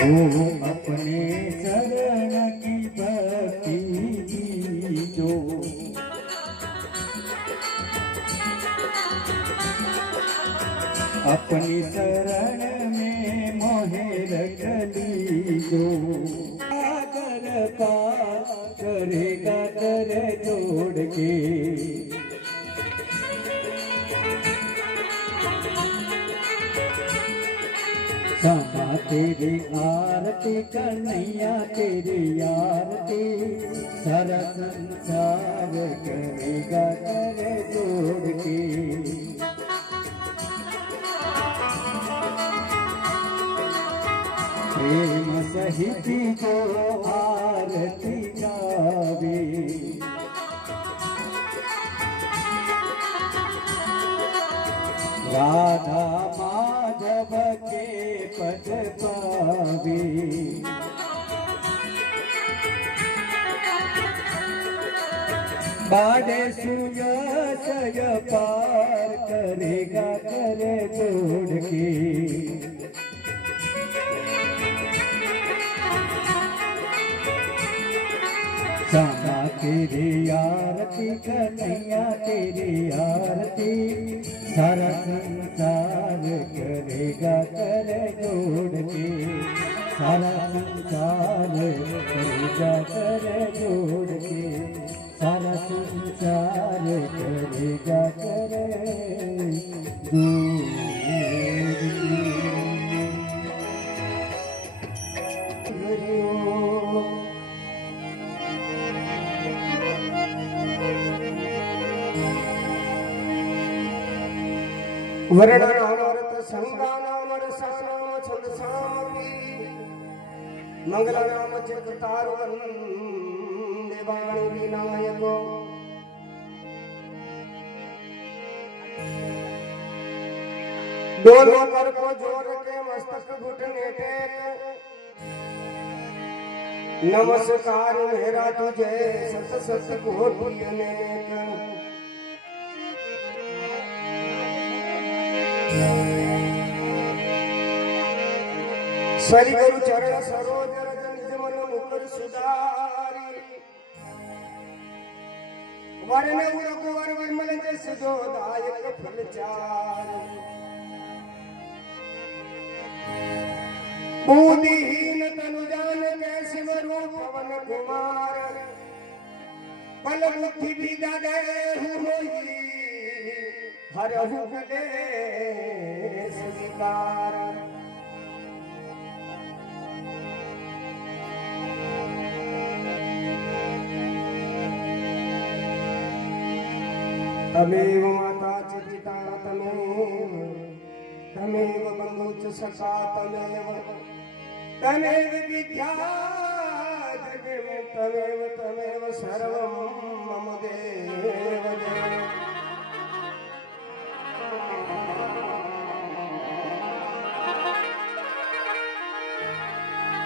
ओ अपने शरण की भक्ति दीजो, अपनी शरण में मोहे रख लीजो। कर पार करेगा कर जोड़ के, क्षमा तेरी आरती कन्हैया तेरी आरती, सारा संसार करेगा कर जोड़ के। प्रेम सहित जो आरती गावे, राधा माधव के पद पावे। बाड़े सुयसय पार करेगा कर जोड़ के। श्यामा तेरी आरती कन्हैया तेरी आरती, सारा संसार करेगा कर जोड़ के। सारा संसार करेगा कर जोड़ के, सारा संसार करेगा कर जोड़ वर्णनामृत संगानामरसानाम छंदसामपि मंगलानाम जगतारो देवाणि विनायको। दोनों कर को जोड़ के मस्तक घुटने टेक, नमस्कार मेरा तुझे सत सत कोटि अनेक। सरि गुरु चरण सरोज रज निज मन मुकुर सुधारी, वरण रघुवर विमल जस जो दायक फल चार। बुद्धिहीन तनु जान के शिव रूप पवन कुमार, बल बुद्धि विद्या देहु मोहि हरहु कलेश विकार। तमेव माता च पिता तमेव, तमेव बंधु च सखा तमेव, तमेव विद्या जगमे तमेव, तमेव सर्वं मम देव देव।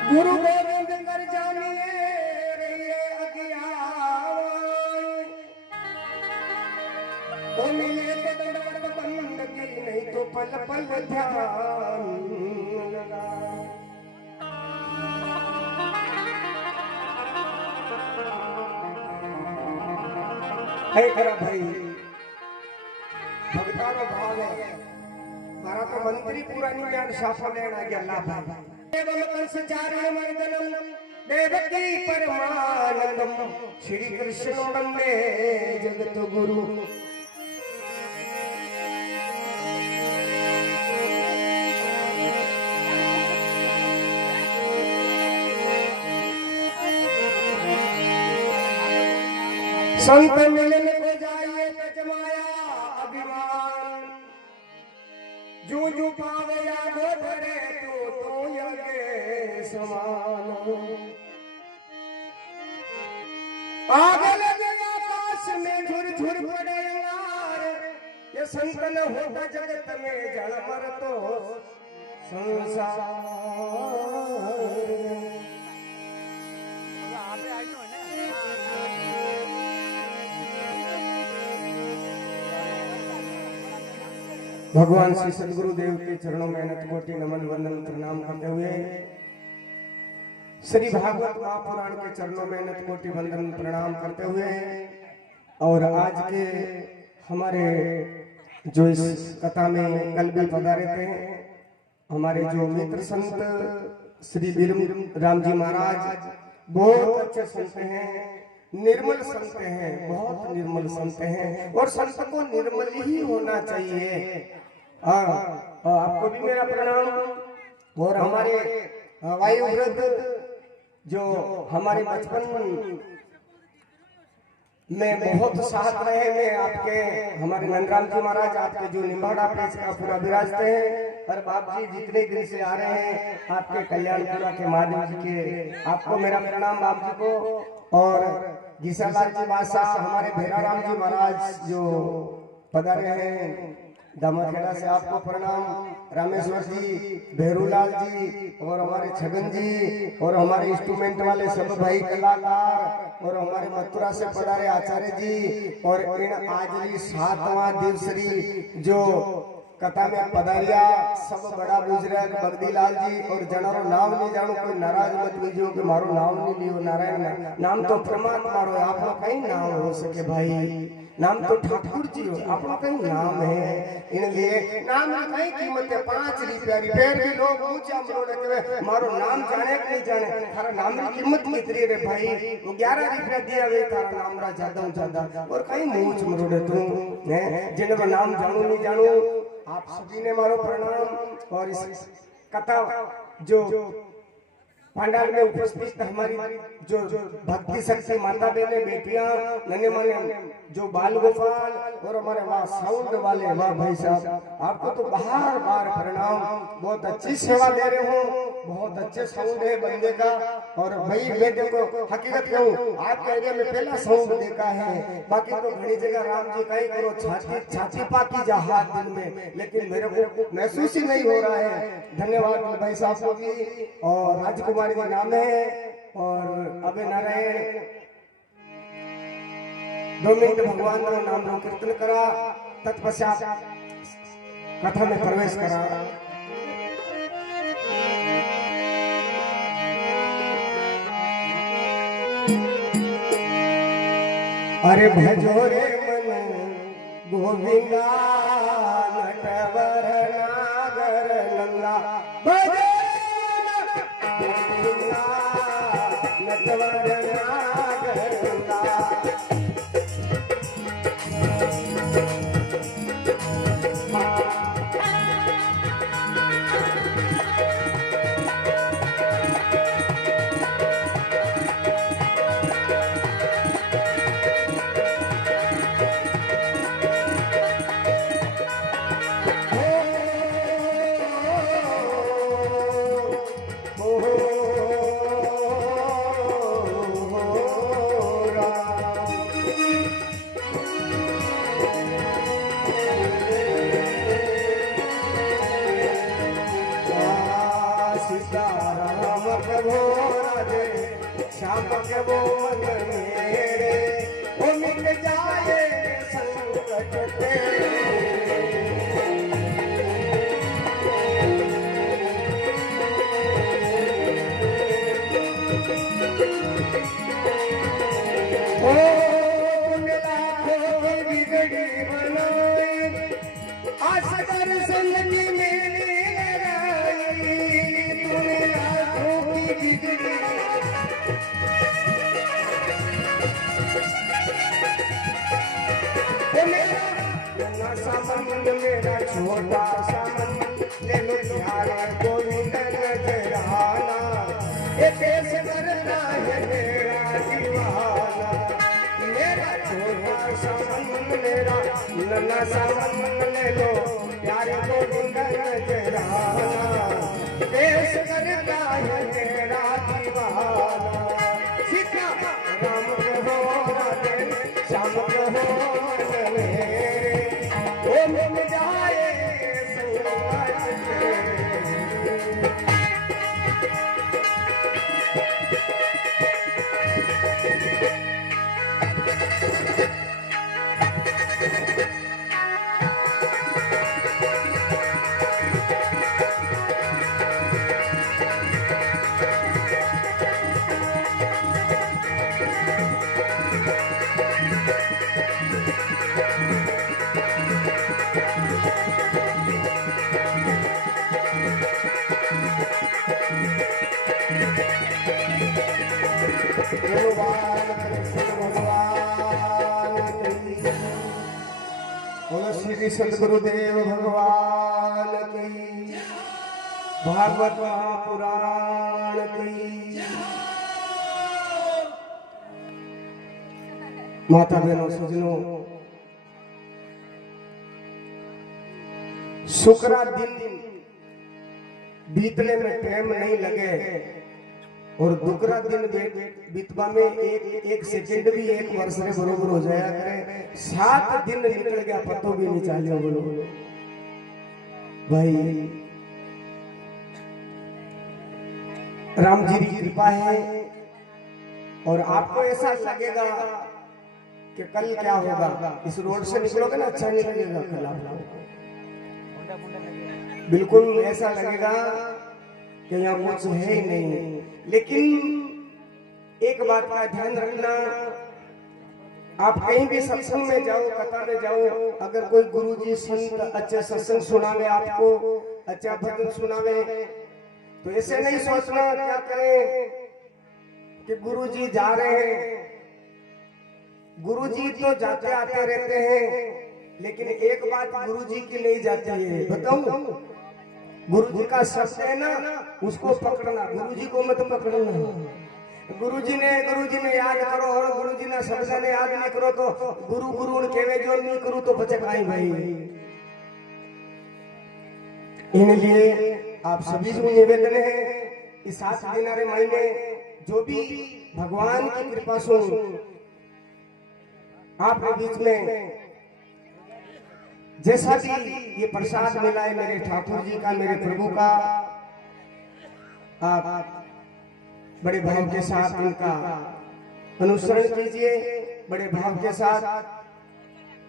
गुरु गोविंद कर जानिए रहिए अज्ञान, तो मिले तो दंडवत बंदगी, नहीं तो पल पल ध्यान लगा। है खरा भाई भगतानो भाव है मारा तो मंत्री पूरा नहीं ज्ञान शाफा लेना गया लाभ। एवं कंस चारण मर्दनम देवकी परमानंदम, श्री कृष्ण वंदे जगत गुरु। संत मिलन को जाइए तजमाया अभिमान, जू जू पावया गोधरे तो यज्ञ समान। आग लगे आकाश में झुर झुर पड़े यार, ये संत न होता जगत में जल मर तो संसार। भगवान श्री सदगुरुदेव के चरणों में अनंत कोटि नमन वंदन प्रणाम करते हुए श्री भागवत महापुराण के चरणों में नत कोटि वंदन प्रणाम करते हुए और आज के हमारे जो इस कथा में कल भी पधारे थे हमारे जो मित्र संत श्री वीर राम जी महाराज बहुत अच्छे संत हैं, निर्मल संत हैं, बहुत निर्मल संत हैं और संत को निर्मल ही होना चाहिए। आपको भी मेरा प्रणाम। और हमारे वायुव्रत जो हमारे बचपन में बहुत साथ रहे में आपके हमारे नंदराम जी महाराज आपके जो निम्बाड़ा पेज का पूरा विराजते हैं और बाप जी जितने दिन से आ रहे हैं आपके कल्याणपुरा के माध्यम जी के आपको मेरा प्रणाम बाप जी को। और घिसालाल जी बादशाह हमारे भेराराम जी महाराज जो पधारे हैं दामाखेड़ा से आपको प्रणाम। रामेश्वर जी, भेरूलाल जी और हमारे छगन जी और हमारे इंस्ट्रूमेंट वाले सब भाई कलाकार और हमारे मथुरा से पधारे आचार्य जी और इन आज 7वां दिवसरी जो कथा में पधारिया सब बड़ा बुजुर्ग बगदीलाल जी और जनारो नाम नहीं जानो कोई नाराज मत लीजियो कि मारो नाम नहीं लियो। नारायण नाम तो परमात्मा रो, आप लोग कहीं नाम हो सके भाई, नाम तो ठाकुर जी हो, आप लोग कहीं नाम है। इनलिए नाम की कहीं कीमत है 5 रुपया रिपेयर भी लोग ऊंचा मरोड़े के मारो नाम जाने कि नहीं जाने थारा नाम की कीमत कितनी रे भाई 11 रुपया दिया वे थारा नाम रा ज्यादा और कहीं मूंछ मरोड़े तू है जिनको नाम जानू नहीं जानू। आप सभी ने मारो प्रणाम। और इस कथा जो पंडाल में उपस्थित हमारी जो भक्ति शक्ति माता बहने बेटियां नन्हे माने जो बाल गोपाल और हमारे वहाँ साउंड वाले वाह भाई साहब आपको तो बार बार प्रणाम। बहुत अच्छी सेवा दे रहे हो, बहुत अच्छे साउंड है बंदे का। और भाई मैं देखो हकीकत कहूँ आपके एरिया में पहला साउंड देखा है, बाकी तो घनी जगह राम जी का ही करो छाती पाकी जा हाथ दिन में, लेकिन मेरे को महसूस ही नहीं हो रहा है। धन्यवाद भाई साहब को भी। और राजकुमारी का नाम है और अबे नारायण 2 मिनट भगवान का नाम रो कीर्तन करा तत्पश्चात कथा में प्रवेश करा। अरे भजो रे मन गोविंदा नटवर नागर नंदा भजो गोविंदा नटवर नागर नंदा। श्याम के वो मन मेरे वो मिट जाए संकट तेरे। ओ लाखों की बिगड़ी बनाई आस दर्शन की मेरी लगाई तूने लाखों की बिगड़ी सामन मेरा छोटा सामन ले लो प्यार गोविंद नजराना ये कैसे करता है मेरा दीवाना। मेरा छोटा सामन मेरा नन्हा सामन ले लो प्यार गोविंद नजराना कैसे करता है मेरा दीवाना। सीता राम को हो राधे श्याम को हो मिल जाए संकट तेरे। भगवान कृष्ण भगवान की बोलो श्री सद्गुरुदेव भगवान की भागवत महापुराण की माता बहनों सज्जनों शुक्रा दिन बीतने में टाइम नहीं लगे और दुकरा दिन बीतवा में एक सेकंड भी एक वर्ष रे बरोबर हो जाया करे 7 दिन निकल गया पतो भी नहीं चलिया बोलो भाई राम जी की कृपा है और आपको ऐसा लगेगा कि कल क्या होगा इस रोड से निकलोगे ना अच्छा नहीं लगेगा कल आपको बिल्कुल ऐसा लगेगा कि यहाँ कुछ है ही नहीं लेकिन एक बात का ध्यान रखना आप कहीं भी सत्संग में जाओ कथा में जाओ अगर कोई गुरुजी संत अच्छे सत्संग सुनावे आपको अच्छा भजन सुनावे तो ऐसे नहीं सोचना क्या करें कि गुरुजी जा रहे हैं गुरुजी तो जाते आते रहते हैं लेकिन एक बात गुरुजी की नहीं जाती है बताऊं गुरुजी का शब्द है ना उसको पकड़ना गुरुजी को मत पकड़ना गुरुजी ने याद करो और गुरुजी ने शब्द ने याद नहीं करो तो गुरु गुरु केवे जो नहीं करूं तो बचे काई भाई इनलिए आप सभी से निवेदन है इस 7 दिनारे महीने जो भी भगवान की कृपा से आपके बीच में जैसा भी ये प्रसाद मिला है मेरे ठाकुर जी का मेरे प्रभु का आप बड़े भाव के साथ इनका अनुसरण कीजिए बड़े भाव के साथ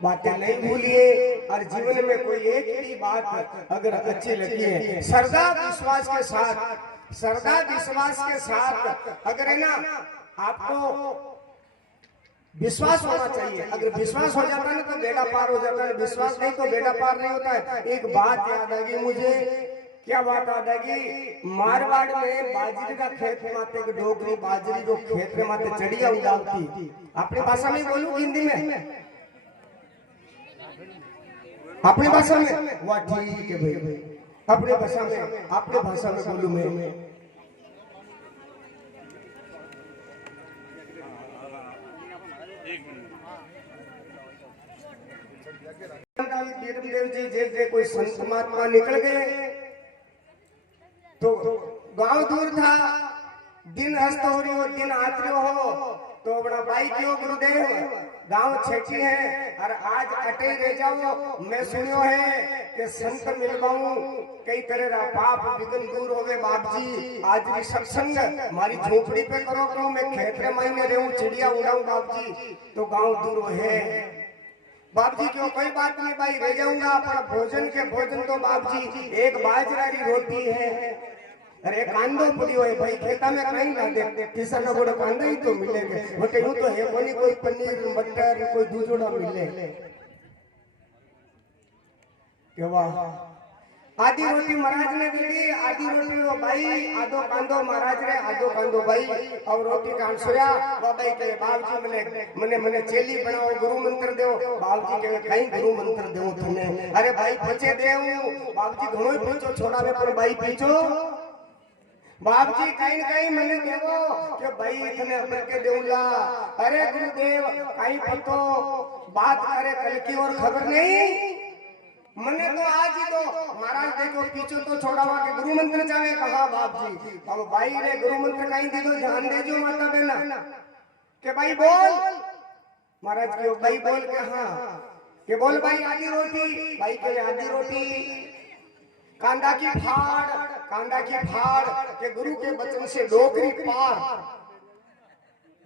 बातें नहीं भूलिए और जीवन में कोई एक भी बात अगर अच्छी लगी है श्रद्धा विश्वास के साथ अगर है ना आपको विश्वास होना चाहिए अगर विश्वास हो जाता है तो बेड़ा पार हो जाता है विश्वास नहीं तो बेड़ा पार नहीं होता है एक बात याद आ गई मुझे क्या बात याद आ गई मारवाड़ में बाजरी का खेत माते की डोगरी बाजरी जो खेत में माते चढ़िया उड़ाती अपनी भाषा में बोलूं हिंदी में अपनी भाषा में वाह ठीक है भाई अपनी भाषा में बोलूं मैं देव जी जैसे कोई संत महात्मा निकल गए तो गांव दूर था दिन हस्त हो रही हो दिन आत्री हो तो बड़ा भाई क्यों गुरुदेव गांव छेटी है और आज अटे रह जाओ मैं सुनियो है कि संत मिलवाऊं कई तरह का पाप विघ्न दूर हो गए बाप जी आज भी सत्संग हमारी झोपड़ी पे करो मैं खेत में महीने रहूं चिड़िया उड़ाऊं बाप जी तो गांव दूर है बाप जी क्यों कोई बात नहीं भाई रह जाऊंगा पर भोजन तो बाप जी एक बाजरा की रोटी है अरे कांदो पड़ियो है भाई खेता में कहीं ना दे किसान को कांदा ही तो मिलेगा वो यूं तो है कोई पनीर मटर कोई दूधोड़ा मिले के वाह आधी रोटी महाराज ने दे दी आधी रोटी वो भाई आधो कांदो महाराज रे आधो कांदो भाई और रोटी कान सोया वो भाई के बाबूजी मने चेली बनाओ गुरु मंत्र देओ बाबूजी के कहीं गुरु मंत्र देओ तने अरे भाई पचे देऊ बाबूजी घणो पीछो छोड़ावे पर भाई पीछो बाबूजी कहीं मने देवो कि भाई इतने अपर के देऊंगा अरे गुरुदेव कहीं पतो बात करे कल की और खबर नहीं मने तो आज ही तो महाराज देखो पीछे तो छोड़ावा के गुरु मंत्र चाहे कहा बाप जी अब भाई रे गुरु मंत्र कहीं दी तो ध्यान दे जो माता बहना के भाई बोल महाराज के भाई बोल के हाँ के बोल भाई आधी रोटी भाई के आधी रोटी कांदा की फाड़ के गुरु के वचन से डोकरी पार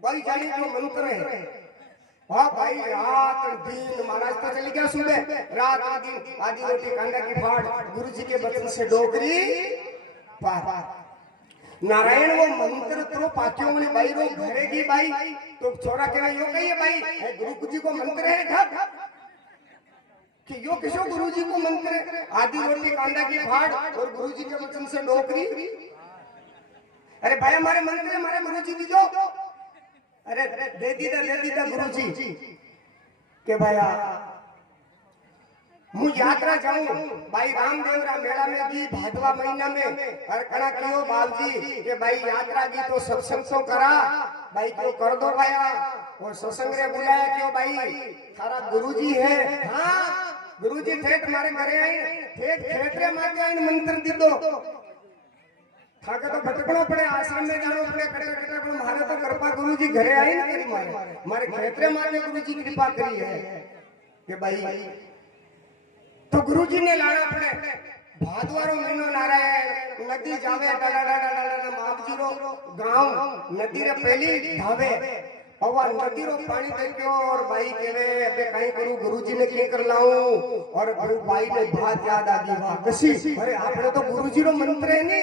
भाई जाने जो मंत्र है वाह भाई रात दिन महाराज तो चली गया सुबह रात दिन आधी रोटी कांदा की फाड़ गुरु जी के वचन से डोकरी पार नारायण वो मंत्र तो पाक्यों में भाई रो घरेगी भाई तो छोरा के यो कहिए भाई गुरु जी को मंत्र है ढक कि यो किसो गुरुजी को मंत्र है, आधी रोटी कांदा की फाड़ और गुरुजी के वचन से डोकरी। अरे भाई हमारे मंत्र हमारे गुरुजी दी दो। अरे दे दीदा गुरुजी के भाया मु यात्रा जाऊं भाई रामदेवरा मेला में भी भादवा महीना में हर कणा कहो बाबजी के भाई यात्रा की तो सत्संग तो करा भाई क्यों कर दो भाया और सत्संग रे बुलाया क्यों भाई थारा गुरुजी है। हाँ गुरुजी ठेठ मारे घरे आए ठेठ खेतरे मारे आए मंत्र दी दो थाके तो भटकणो पड़े आश्रम में जानो पड़े कटे पण मारे तो कृपा गुरुजी घरे आई ना करी मारे खेतरे मारे गुरुजी कृपा करी है के भाई तो गुरुजी ने लाना पड़े भादवारो महीनो नारायण नदी जावे डाला मागजी रो गांव नदी रे पहली धावे अवा नदी रो पानी देखो और भाई केवे अबे कहीं करू गुरुजी ने के कर लाऊं और गुरु भाई ने बात याद आ गई वाह कसी अरे आपने तो गुरुजी रो मंत्र है नी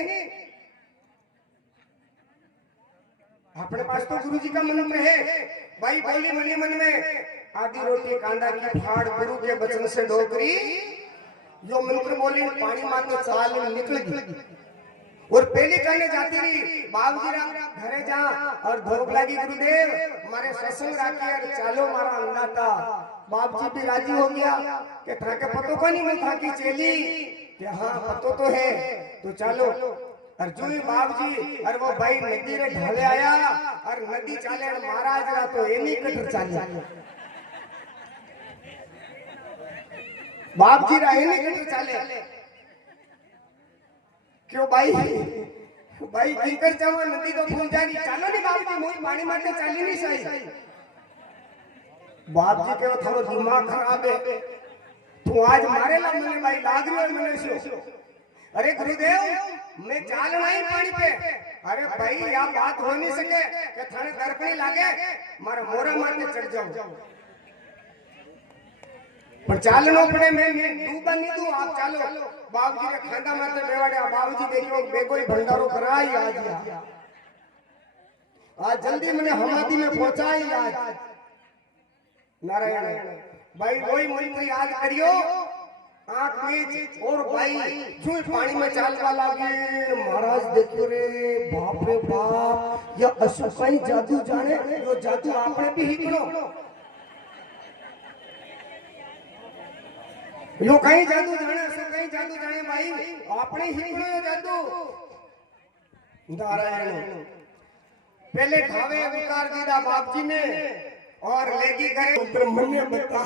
अपने पास तो गुरुजी का मंत्र है भाई बोली मनी मन में आधी रोटी कांदा की फाड़ गुरु के वचन से डोकरी जो मंत्र बोली पानी मात्र चाल में निकल गई और पहली कहने जाती रही बाबूजी घरे जा और धोख लगी गुरुदेव हमारे सत्संग राखी और चालो मारा अंदाता बाबूजी भी राजी हो गया कि थाके पतो को नहीं मैं थाकी चेली कि हाँ पतो तो है तो चलो अर्जुन बाबूजी और वो भाई नदी रे ढाले आया और नदी चाले महाराज रा तो एनी कटर चाले बाबूजी रा एनी कटर चाले क्यों भाई भाई कीकर जावा नदी तो फूल जाएगी चलो नहीं बाबूजी मोई पानी मारने चाली नहीं सही बाबूजी के थोड़ा दिमाग खराब है तू आज मारे ला मने भाई लाग रही है मने सो अरे गुरुदेव मैं चाल नहीं पानी पे अरे भाई यह बात हो नहीं सके कि थाने दर्पणी लागे मारा मोरा मारने चढ़ जाओ पर चालनो पड़े मैं डूबा नहीं दूं आप चालो बाबूजी के खांदा मारते बेवाड़े बाबूजी देखो बेगोई भंडारो कराई आज जल्दी मैंने हमादी में पहुंचाई आज नारायण भाई वही मंत्र याद करियो आंख मीच और भाई जो पानी में चालवा लागे महाराज देखो रे बाप या अशुकाई जादू जाने यो जादू आपने भी हिकड़ो यो कहीं जादू जाने ऐसा कहीं जादू जाने भाई आपने हिकड़ो यो जादू नारायण पहले ठावे विकार दीदा बाप जी ने और लेगी करे ब्रह्मण्य बता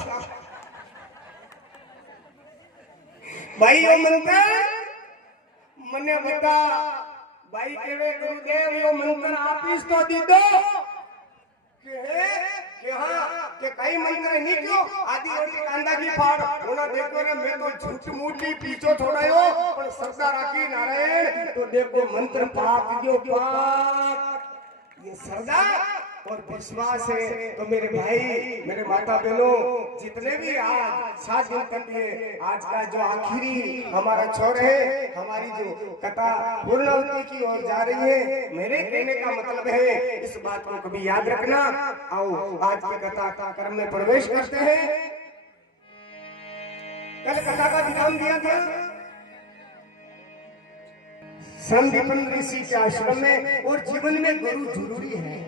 भाई यो मंत्र मने बता भाई केवे गुरुदेव यो मंत्र आप इस तो दी दो के हां के कई मंत्र निकलो आदि रोटी कांदा की फाड़ होना देखो रे मैं तो झूठ मूठी पीछो छोड़ायो पर सरदार राखी नारायण तो देखो मंत्र पाप जो पाप ये सरदार और विश्वास है तो मेरे भाई मेरे माता बहनों जितने भी आज 7 दिन तक ये आज का जो आखिरी हमारा छोर है हमारी जो कथा पूर्णाहुति की ओर जा रही है मेरे कहने का मतलब है इस बात को कभी याद रखना। आओ आज की कथा का क्रम में प्रवेश करते हैं। कल कथा का विराम दिया था संदीपन ऋषि के आश्रम में और जीवन में गुरु जरूरी है।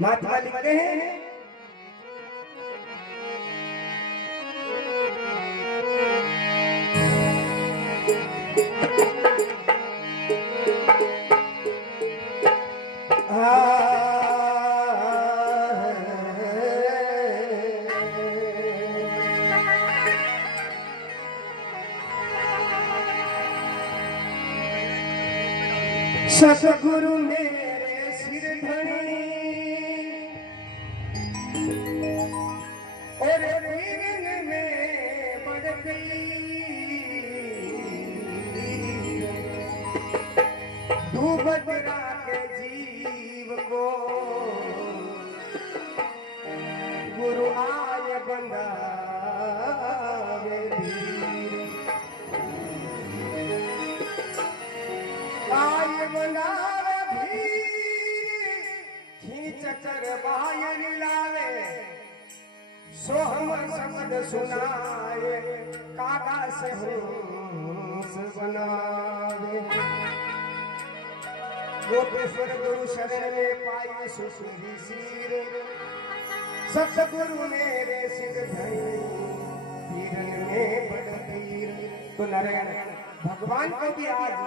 महात्मा लिखते हैं सतगुरु मेरे सिर धनी और पीरन में बढ़ गई डूबत रात जीव को गुरु आय बंधावे आय बंधावे खींच कर बाहर लावे सो हम शब्द सुनाए काका से हंस बनावे गोपेश्वर गुरु शरण में पाई सुखी सीर सतगुरु मेरे सिर धरे पीरन में बड़ पीर। तो नारायण भगवान को भी आज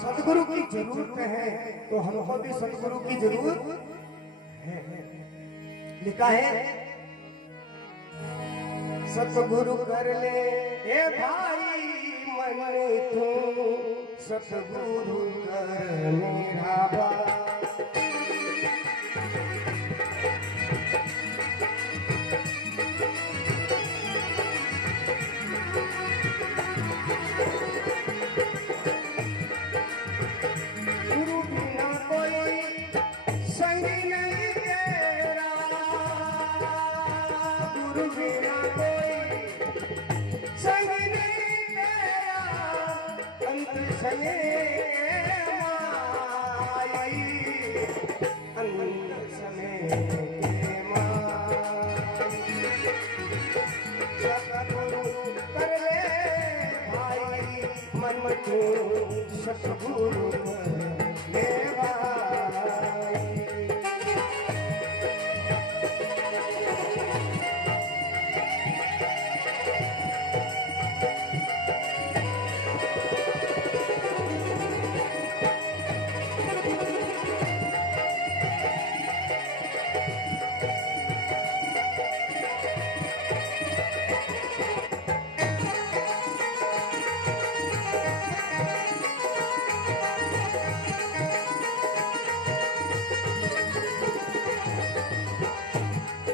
सतगुरु की जरूरत है, तो हमको भी सतगुरु की जरूरत है। लिखा है सतगुरु कर ले ए भाई मन तू सतगुरु कर मेरा भाई। गुरु बिना कोई संग नहीं तेरा, गुरु बिना कोई संग नहीं तेरा, अंत समय माई, अंत समय माई। सतगुरु कर ले भाई मन तू सतगुरु ले भाई।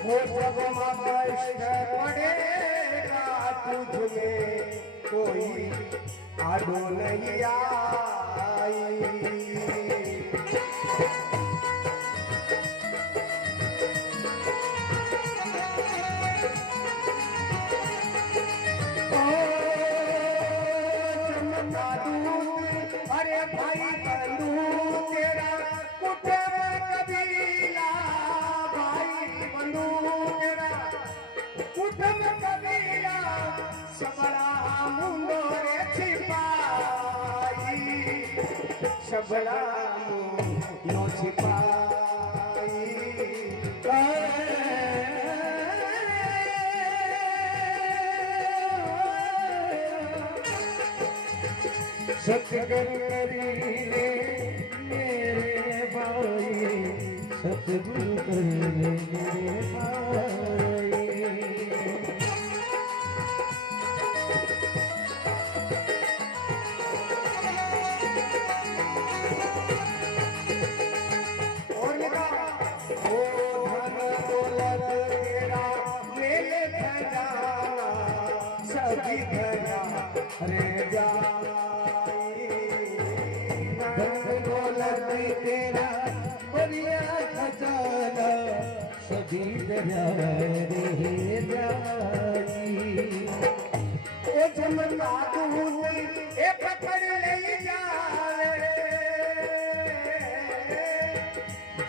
वो जब मस्त पड़ेगा तुझ में कोई आडो नहीं आई। चमका दूध अरे भाई बंधु तेरा कुटुंब कबीला, भाई बंधु तेरा कुटुंब कबीला, सबड़ा मुंडो रे छिपाई, सबड़ा मुंडो छिपाई। सतगुरु करी ले मेरे भाई, सतगुरु करी ले मेरे भाई। और लिखा ओ धन दौलत तेरा मेले खजाना, सभी खजा रे जाई। धन दौलत तेरा बढ़िया खजाना, सभी दरिया रे जाई। ओ चमका दूध ए पकड़ ले जावे,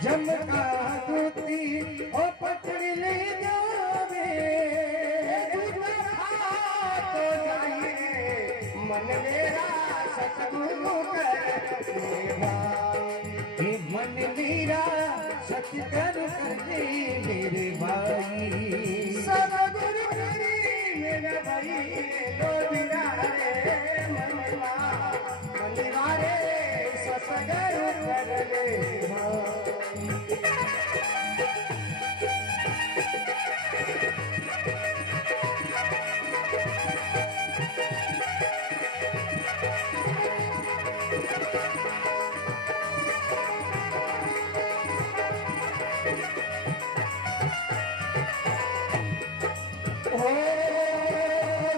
जमका दूती ओ पकड़ ले जावे। तो जाइए मन मेरा सतगुरु कर ले भाई। हे मन मेरा सतगुरु कर दे मेरे भाई। सतगुरु करी मेरा भाई लो बिना रे मनवा, मनवा रे सतगुरु कर ले भाई।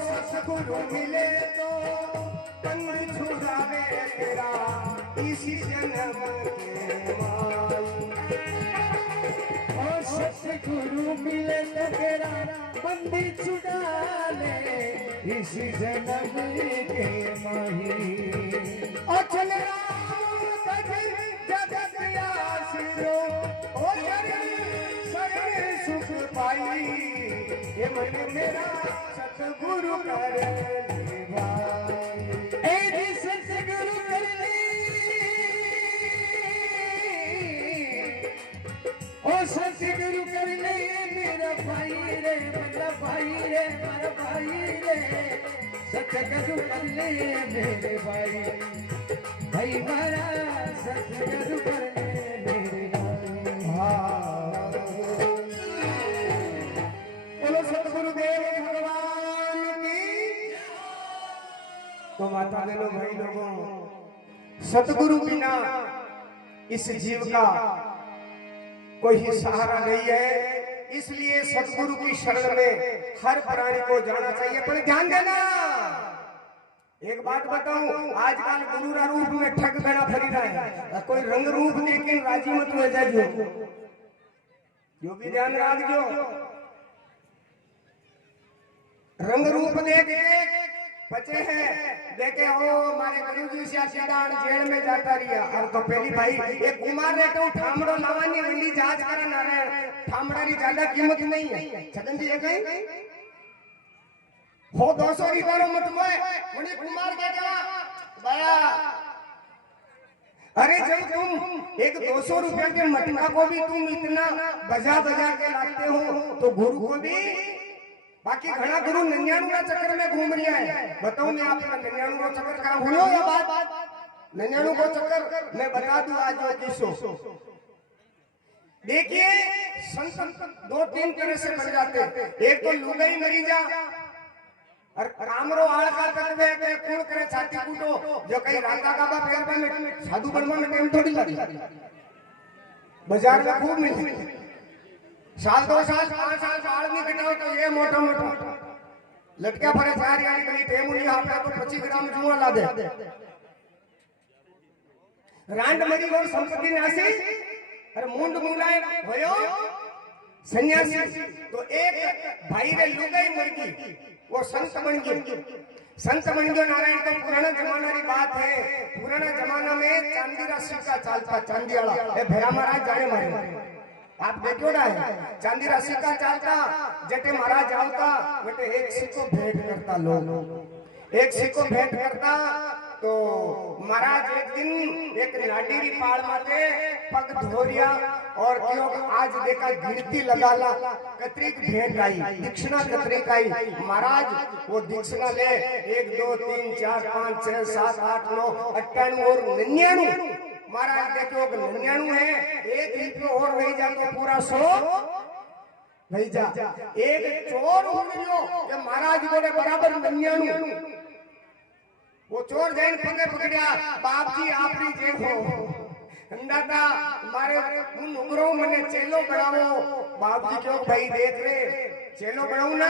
सतगुरु मिले तो तंग छुड़ावे तेरा इसी जन्म के माई। और सतगुरु मिले तो तेरा बंदी छुड़ा ले इसी जन्म के माही। अचल राम जगत आशिरो ओ शरण सुख पाई। ये मन मेरा सतगुरु कर ले भाई। ए जी सतगुरु कर ले ओ सतगुरु कर ले मेरा भाई रे मेरा भाई रे मेरा भाई रे सतगुरु कर ले मेरे भाई भाई मारा सतगुरु कर ले मेरे भाई। बोलो सतगुरुदेव भगवान की। तो माता बहनों भाई लोगों, सतगुरु बिना इस जीव का कोई सहारा नहीं है, इसलिए सतगुरु की शरण में हर प्राणी को जाना चाहिए। पर ध्यान देना, एक बात बताऊं, आजकल गुरु रा रूप में ठग गना फरी रहा है, कोई रंग रूप देख राजी मत हो जाइयो, यो भी ध्यान रखियो। रंग रूप देख के बचे हैं, देखे हो हमारे गुरु जी से सीधान जेल में जाता रिया। और तो पहली भाई एक कुमार रहते हूँ ठामड़ो लावानी वंडी जहाज करे ना रे, ठामड़ा की ज्यादा कीमत नहीं है। छगन जी कहीं हो 200 रिवारो मत मोए वंडी कुमार क्या क्या बया। अरे जब तुम एक 200 रुपया के मटका को भी तुम इतना बजा बजा के लाते हो तो गुरु को भी। बाकी घना गुरु 99 चक्कर में घूम रहा है। बताऊं मैं आपका 99 चक्कर कहाँ हुआ या बात 99 चक्कर मैं बता दूं आज जो किसो। देखिए संत 2-3 तरह से बन जाते हैं। एक तो लुगाई मरी जा और कामरो आड़ का तत्व है के कूड़ करे छाती कूटो, जो कहीं राधा गाबा पैर में साधु बनवा में टाइम थोड़ी लगी, बाजार में खूब मिलती। साल 2 साल 5 साल बाल नहीं कटाओ तो ये मोटा मोटा लटका फरे सारी यानी कहीं थे मुझे आपका तो 25 ग्राम जुआ ला दे। रांड मरी और संपत्ति नासी और मुंड मुलाए भयो सन्यासी। तो एक भाई रे लुगाई मर गई, वो संत बन गई। संत बन गयो नारायण। तो पुराना जमाना की बात है, पुराना जमाना में चांदी रा सिक्का चलता, चांदी वाला ए भैया महाराज जाने मारे आप देखो ना है, चांदी रा सिक्का चलता, जटे महाराज आवता बटे एक सिक्को भेंट करता, लोग एक सिक्को भेंट करता। तो महाराज एक दिन एक नाडीरी पाड़ माते पग धोरिया और क्यों आज देखा गिनती लगा ला कतरीक भेंट आई, दीक्षिणा कतरीक आई। महाराज वो दीक्षिणा ले 1 2 3 4 5 6 7 8 9 98 और 99। महाराज देखो 99 है, एक रुपयो और वही जा तो पूरा 100 वही जा। एक चोर हो गयो कि महाराज को बराबर 99। वो चोर जैन पगे पकड़िया, बाप जी आपरी जेब हो दादा मारे उन उगरो मने चेलो बनावो। बाप जी क्यों भाई देख रे चेलो बनाऊ ना।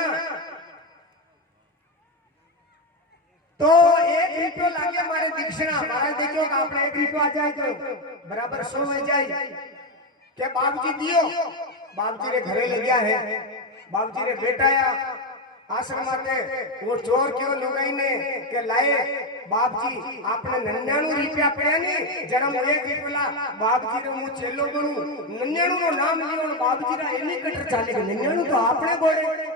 तो 1 रुपयो लागे मारे दीक्षिणा। महाराज देखो आपने 1 रुपयो आ जाए तो बराबर 100 हो जाए के बाप जी दियो। बाप जी रे घरे ले गया है, बाप जी रे बेटाया आश्रम माते वो चोर क्यों लुगाई ने के लाए बाप जी आपने 99 रुपया पड़े नहीं जरा मुझे बोला बाप जी रे मु चेलो बनू 99 नो नाम लियो बाप जी रा एनी कटर चाले 99 तो आपने बोले।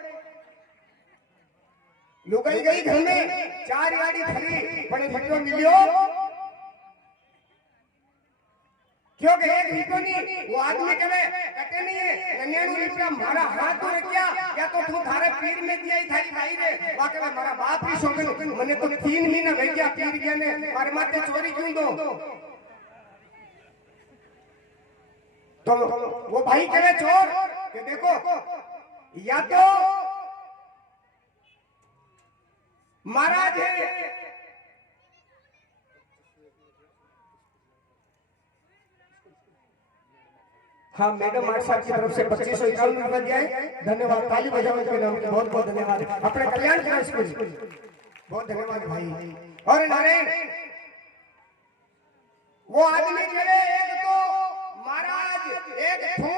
लुगाई गई घर में 4 गाड़ी खड़ी बड़े भट्टो मिलियो क्योंकि 1 रुपयो नहीं वो आदमी कहे कटे नहीं है 99 रुपया मारा हाथ तो रखिया क्या तो तू थारे पीर में दिया ही थारी भाई रे वाके में मारा बाप ही शोकन मने तो 3 महीना रह गया पीर गया ने मारे माथे चोरी क्यों दो। तो वो भाई कहे चोर कि देखो या तो महाराज है हाँ मैडम आठ साहब की तरफ से 2551 रुपए दिया है। धन्यवाद, ताली बजाओ इनके नाम पे, बहुत बहुत धन्यवाद। अपने कल्याण करा इसको, बहुत धन्यवाद भाई। और नारायण वो आदमी करे एक तो महाराज एक थू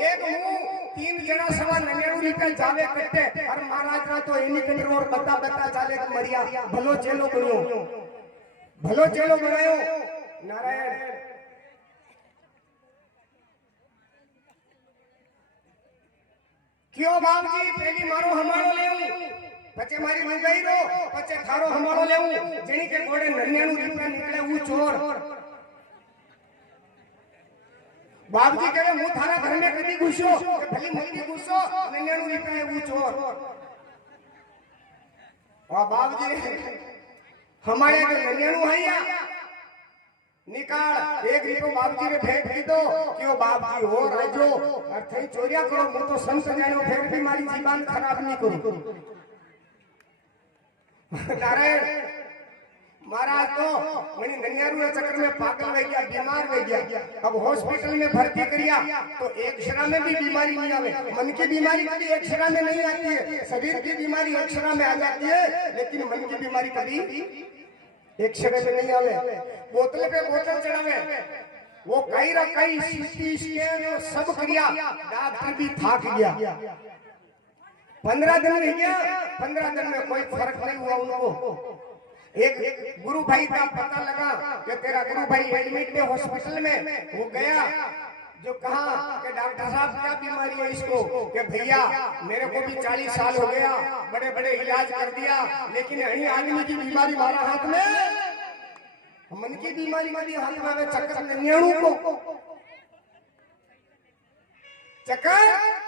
एक मुंह 3 जना सवा 99 रुपया जावे कट्टे और महाराज रा तो एनी कंदर और बता बता चाले मरिया भलो चेलो बनो भलो चेलो बनायो। नारायण क्यों बाप जी पहली मारो हमारो ले पचे मारी मंगाई रो पचे थारो हमारो लेऊ जेनी के गोड़े 99 रुपया निकले वो चोर बाबूजी कहे मु थारा घर में कदी घुसो भली मती घुसो 99 रुपया वो चोर और बाबूजी हमारे के 99 हैया निकाल एक रुपयो बाबूजी ने फेंक दी दो क्यों बाबूजी हो राजो और थई चोरिया करो मु तो संत जानो फिर भी मारी जीवन खराब नहीं करूं नारायण महाराज तो मनी ननियारू चक्कर में पागल हो गया बीमार हो गया अब हॉस्पिटल में भर्ती करिया तो एक क्षण में भी बीमारी नहीं आवे मन की बीमारी कभी एक क्षण में नहीं आती है शरीर की बीमारी एक क्षण में आ जाती है लेकिन मन की बीमारी कभी एक क्षण में नहीं आवे बोतल पे बोतल चढ़ावे वो कई र कई सीटी स्कैन सब करिया डॉक्टर भी थाक गया 15 दिन रह गया 15 दिन में कोई फर्क नहीं हुआ उनको एक गुरु भाई का पता लगा कि तेरा गुरु भाई एडमिट है हॉस्पिटल में वो गया जो कहा कि डॉक्टर साहब क्या बीमारी है इसको कि भैया मेरे को भी 40 साल हो गया बड़े बड़े इलाज कर दिया लेकिन यही आदमी की बीमारी हमारा हाथ में मन की बीमारी वाली हाथ में चक्कर 99 को चक्कर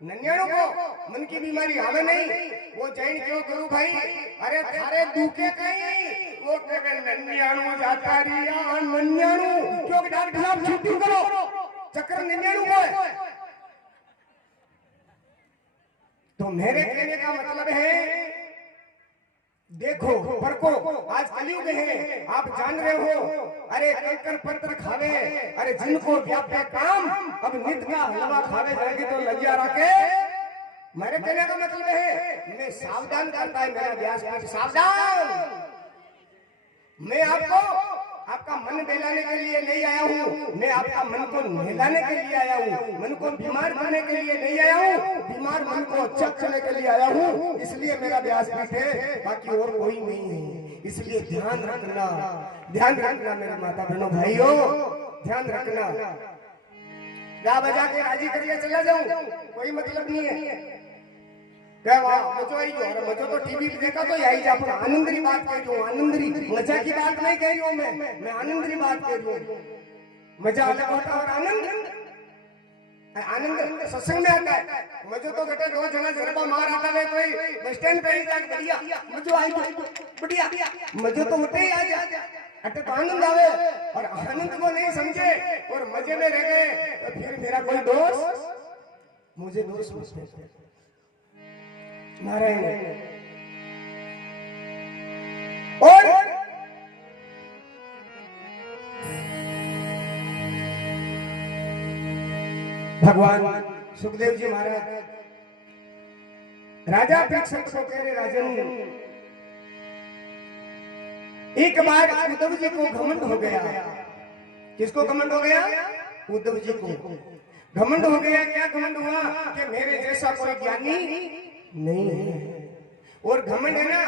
99 को मन की बीमारी हमें नहीं वो जैन क्यों गुरु भाई अरे थारे दुखे कहीं वो कहे 99 जाता रिया 99 क्यों डॉक्टर साहब छुट्टी करो चक्कर 99 को है तो मेरे कहने का मतलब है देखो परको आज कलयुग है आप जान रहे हो अरे कंकर पत्थर खावे अरे जिनको व्याप्य काम अब नित का हलवा खावे जाएगी तो लज्जा रखे मेरे कहने का मतलब है मैं सावधान करता है मेरा व्यास सावधान मैं आपको आपका मन बहलाने के लिए नहीं आया हूँ मैं आपका मन को नहलाने के लिए आया हूँ मन को बीमार करने के लिए नहीं आया हूँ बीमार मन को अच्छा करने के लिए आया हूँ इसलिए मेरा व्यासपीठ है बाकी और कोई नहीं है इसलिए ध्यान रखना मेरे माता बहनों भाइयों ध्यान रखना गा बजा के राजी करिए चला जाऊं कोई मतलब नहीं है क्या वाह मजो आई जो अरे मजो तो टीवी पे देखा तो यही जा पर आनंदरी बात कह रही हूं आनंदरी मजा की बात नहीं कह रही हूं मैं आनंदरी बात कह रही हूं मजा अलग होता और आनंद सत्संग में आता है मजो तो बेटा 2 जना गरबा मार आता है कोई बस स्टैंड पे ही जाके बढ़िया मजो आई बढ़िया मजो तो होते ही आ जा अटे तो आनंद आवे और आनंद को नहीं समझे और मजे में रह गए तो फिर मेरा कोई दोस्त मुझे दोस्त समझते नारायण और भगवान सुखदेव जी महाराज राजा परीक्षित को कह रहे राजन एक बार उद्धव जी को घमंड हो गया किसको घमंड हो गया उद्धव जी को घमंड हो गया क्या घमंड हुआ कि मेरे जैसा कोई ज्ञानी नहीं है और घमंड है ना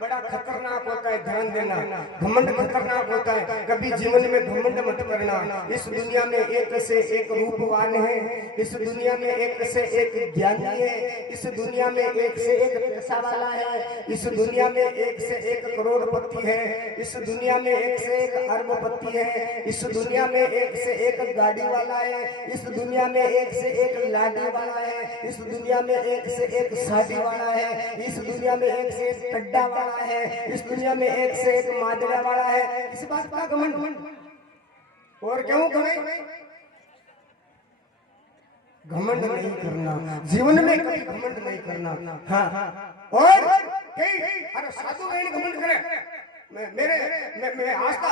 बड़ा खतरनाक होता है ध्यान देना घमंड खतरनाक होता है कभी जीवन में घमंड मत करना इस दुनिया में एक से एक रूपवान है इस दुनिया में एक से एक ज्ञानी है इस दुनिया में एक से एक पैसा वाला है इस दुनिया में एक से एक करोड़पति है इस दुनिया में एक से एक अरबपति है इस दुनिया में एक से एक गाड़ी वाला है इस दुनिया में एक से एक लाडी वाला है इस दुनिया में एक से एक शादी वाला है इस दुनिया में एक से एक टड्डा वाला है इस दुनिया में एक से एक मादरा वाला है इस बात का घमंड और क्यों करें घमंड नहीं करना जीवन में कभी घमंड नहीं करना हाँ और अरे साधु बहन घमंड करे मैं आस्था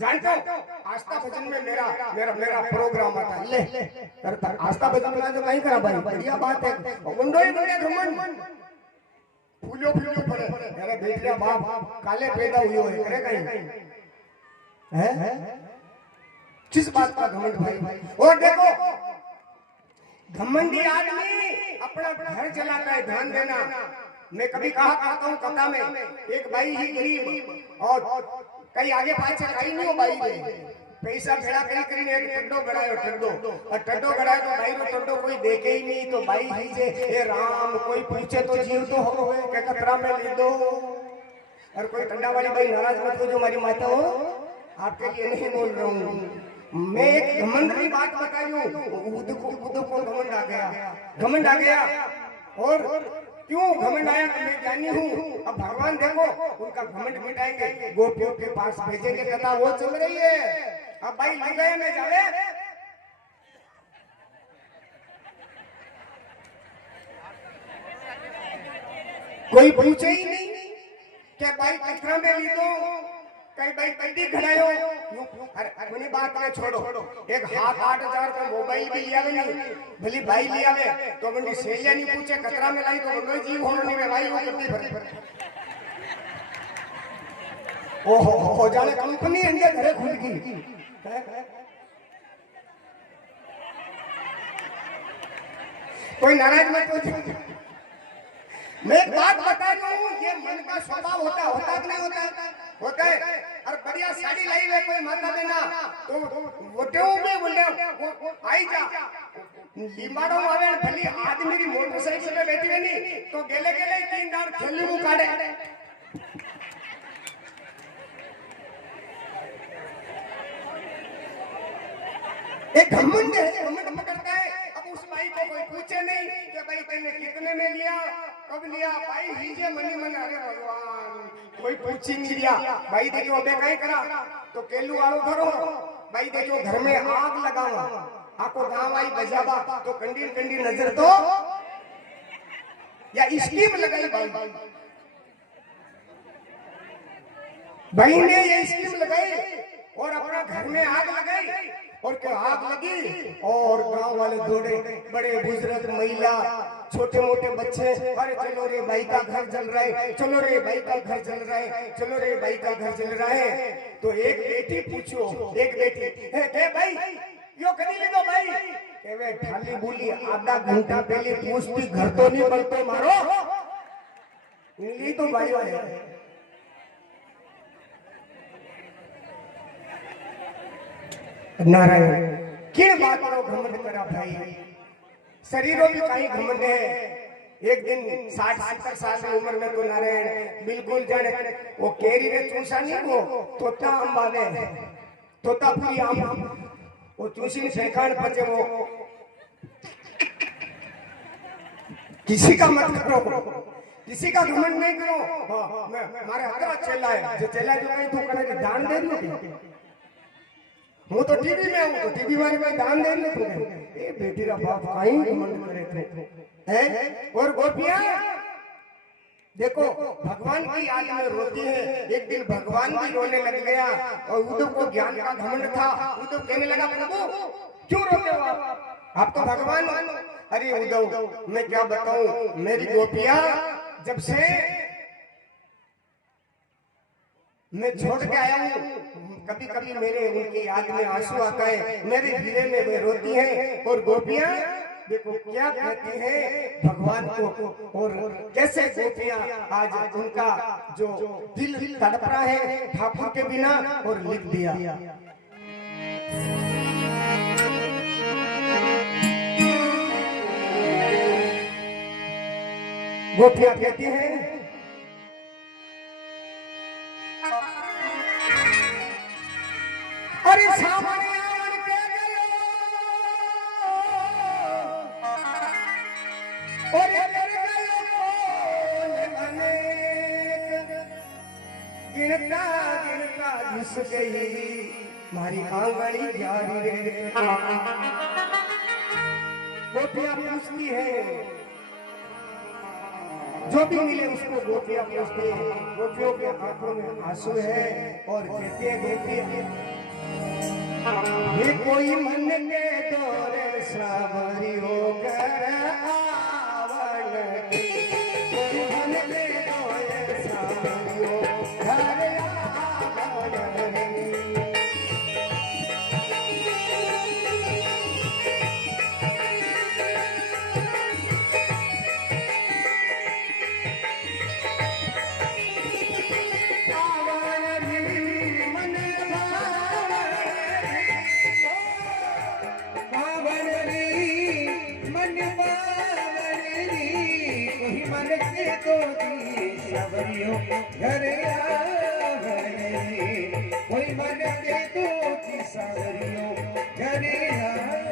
जानता हूँ आस्था भजन में मेरा प्रोग्राम आता है ले करता आस्था भजन में जो नहीं करा भाई बढ़िया बात है उंडो ही बड़े घमंड फूलो पड़े अरे बेटिया बाप काले पैदा हुए है करे कहीं है किस बात का घमंड भाई और देखो घमंडी आदमी अपना घर चलाता है ध्यान देना मैं कभी कहा करता हूँ कथा में एक भाई ही गरीब और कहीं आगे पाछे कहीं नहीं हो भाई पैसा भेड़ा કરીને એક ટડ્ડો ગળાયો ટડ્ડો આ ટડ્ડો ગળાયો તો ભાઈ નો ટડ્ડો કોઈ દેખે ही नहीं तो भाई ही जे ए राम कोई पूछे तो जीव तो हो के कतरा में ले दो और कोई ठंडा वाली भाई नाराज मत हो जो हमारी माता हो आपके लिए नहीं बोल रहा हूँ मैं एक घमंड की बात बता रही हूँ उद को घमंड आ गया और क्यों घमंड आया मैं जानी हूँ अब भगवान देखो उनका घमंड मिटाएंगे गोपियों के पास भेजेंगे कथा वो चल रही है अब भाई ले गए में जावे कोई पूछे ही नहीं क्या भाई कचरा में ली दो कई भाई कदी खड़ायो अरे अपनी बात में छोड़ो एक हाथ 8,000 का मोबाइल भी लिया नहीं भली भाई लिया वे तो बंदी सेलिया नहीं पूछे कचरा में लाई तो बंदो जीव होने नहीं भाई वो करती भर ओहो जाने कंपनी अंदर घरे खुल गई कोई नाराज मत हो मैं एक बात बता रही हूँ ये मन का स्वभाव होता कि नहीं होता है और बढ़िया साड़ी लाई हुई कोई माता बहना तो वोटे में बोले आई जा लिमाड़ो आवे भली आदमी की मोटरसाइकिल पे बैठी है नहीं तो गेले 3 दार थैली में काढ़े एक घमंड पकड़ता है अब उस भाई को कोई पूछे नहीं कि भाई तूने कितने में लिया कब लिया भाई हीजे मनी मन अरे भगवान कोई पूछी नहीं लिया भाई देखो अबे कहीं करा तो केलू वालो करो भाई देखो घर में आग लगावा आको गांव आई बजावा तो कंडी नजर तो या स्कीम लगाई भाई ने ये स्कीम लगाई और अपना घर में आग लगाई और क्या आग लगी और गांव वाले दौड़े बड़े बुजुर्ग महिला छोटे मोटे बच्चे अरे चलो रे भाई का घर जल रहा है चलो रे भाई का घर जल रहा है चलो रे भाई का घर जल रहा है तो एक बेटी पूछो एक बेटी है के भाई यो कदी ले दो भाई के वे ठाली बोली आधा घंटा पहले पूछती घर तो नहीं बनतो मारो ली तो भाई वाले नारायण किन बात रो घमंड करा भाई शरीरों भी कहीं घमंड है एक दिन 60-70 साल की उम्र में तो नारायण बिल्कुल जाने वो केरी ने चूसा नहीं वो तोता आम आवे तोता पूरी आम वो चूसी ने फेंकान पचे वो किसी का मत करो किसी का घमंड नहीं करो मैं हमारे हकरा चेला है जो चेला जो कहीं तो करे दान दे दो वो तो टीवी में हूँ तो टीवी वाले में दान दे रहे थे ए बेटी का बाप कहीं घमंड करे थे हैं और गोपियां देखो भगवान की याद में रोती है एक दिन भगवान भी रोने लग गया और उद्धव को ज्ञान का घमंड था उद्धव कहने लगा प्रभु क्यों रोते हो आप तो भगवान हो अरे उद्धव मैं क्या बताऊं मेरी गोपियां जब से मैं छोड़ के आया हूँ कभी कभी मेरे उनकी याद में आंसू आता है मेरे हृदय में वे रोती हैं और गोपियां देखो क्या कहती हैं भगवान को और कैसे गोपियां आज उनका जो दिल तड़प रहा है ठाकुर के बिना और लिख दिया गोपियां कहती हैं अरे सामने आवन के गयो और कर गयो कौन अनेक गिनता घुस गई मारी आंगड़ी जारी रे गोपियां पूछती है जो भी मिले उसको गोपियां पूछती है गोपियों के हाथों में आंसू है और कहती है गोपियां ये कोई मन के दौरे सावरी होकर आवन कोई मन के दौरे सावरी होकर आवन मन भाव सावरियों घर आवरे कोई मन के तो की सावरियों घर आवरे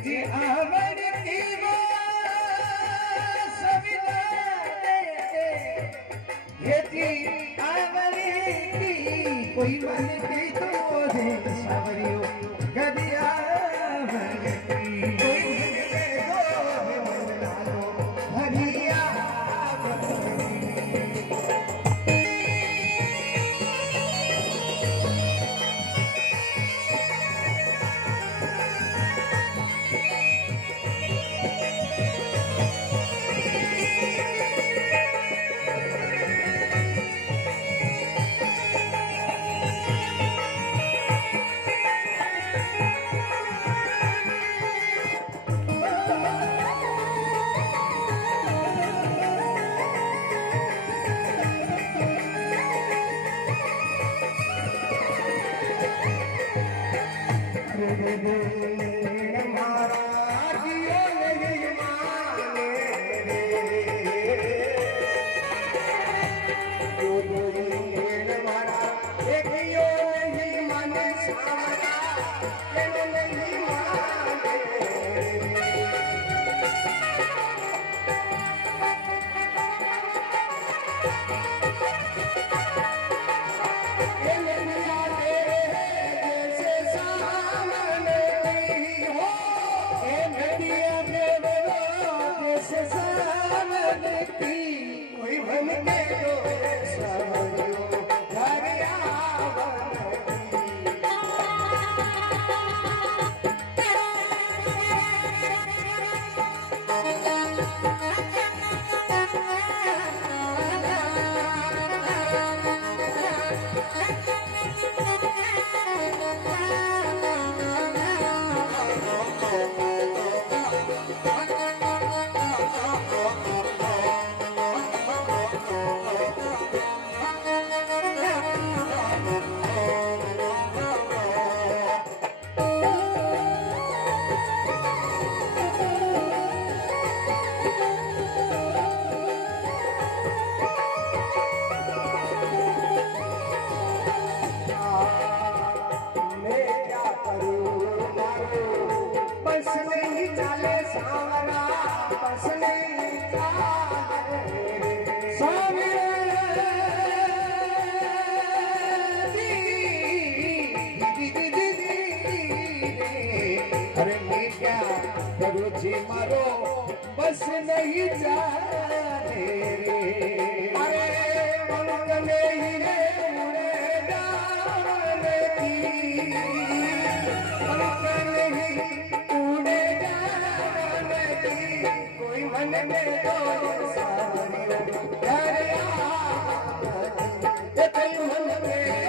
जी आवर की वो सविता ये जी आवर की कोई मन की तो है सावरियों गदिया भरती कोई हरिया मारो बस नहीं जाने रे अरे मौत नहीं रे उड़े जाने की मौत नहीं उड़े जाने की कोई मन में तो सावरियों घर आ कोई मन में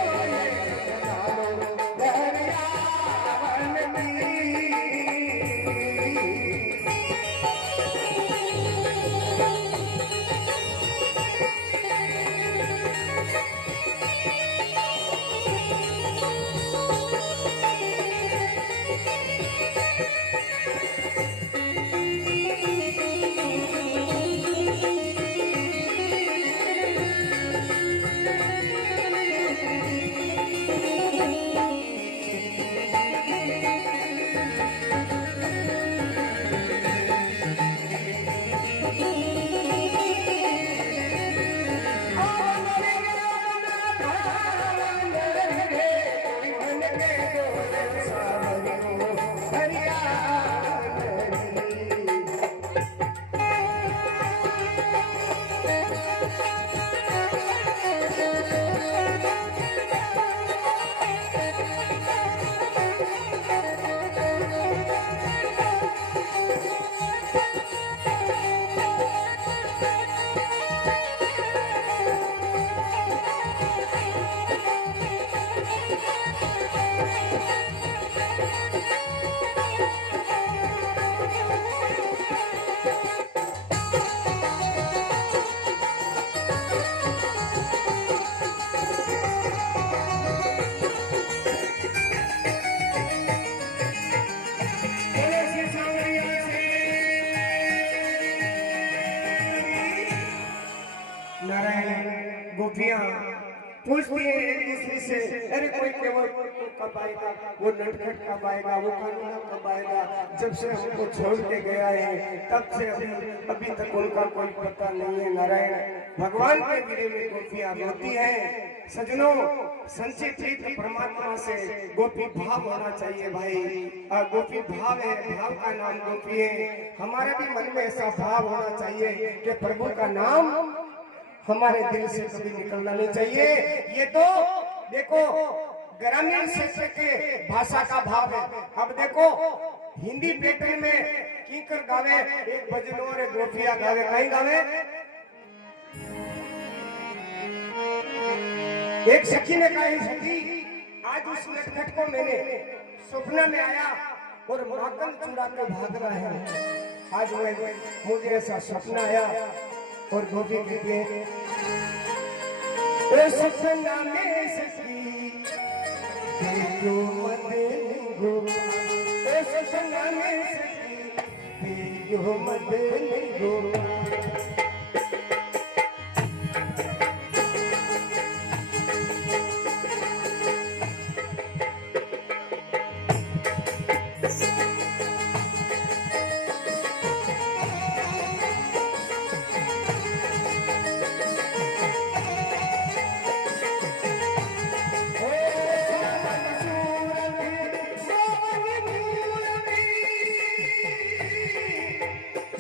पूछती है एक दूसरे से, अरे कोई केवल कब आएगा, वो नटखट कब आएगा, वो कानूना कब आएगा। जब से हमको छोड़ के गया है तब से अभी तक उनका कोई पता नहीं है। नारायण भगवान के गिरे में गोपियां रोती हैं। सजनों, संचित चित्त परमात्मा से गोपी भाव होना चाहिए भाई। गोपी भाव है, भाव का नाम गोपी है। हमारे भी मन में ऐसा भाव होना चाहिए कि प्रभु का नाम हमारे दिल से कभी निकलना नहीं चाहिए। ये तो देखो ग्रामीण क्षेत्र के भाषा का भाव है। अब देखो हिंदी पैटर्न में कीकर गावे, एक भजन और एक गोपिया गावे, कहीं गावे। एक सखी ने कहा, सखी आज उस नटखट को मैंने सपना में आया और माखन चुरा के भाग रहा है। आज मुझे ऐसा सपना आया। और गोपी कहती है, ओ सपना में सखी तेरो मदन गोपाल, ओ सपना में सखी तेरो मदन गोपाल।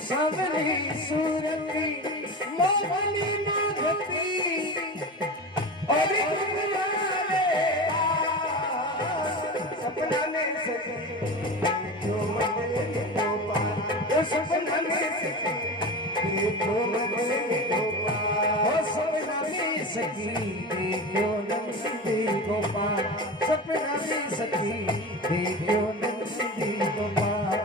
सावली सूरती मोहनी माधवी और सपना में सखी जो मदन गोपाल, ओ सपना में सखी जो मदन गोपाल, ओ सपना में सखी देखो नंदी गोपाल, सपना में सखी देखो नंदी गोपाल।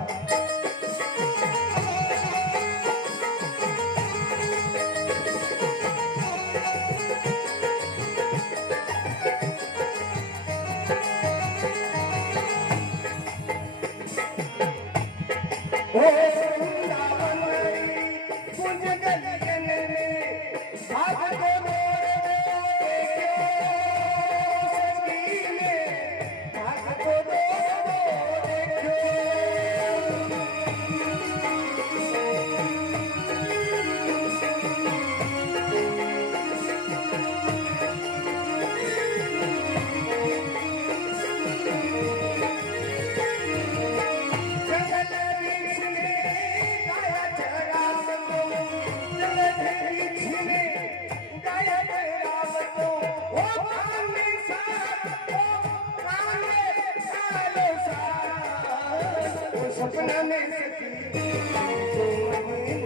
सपना में सखी जो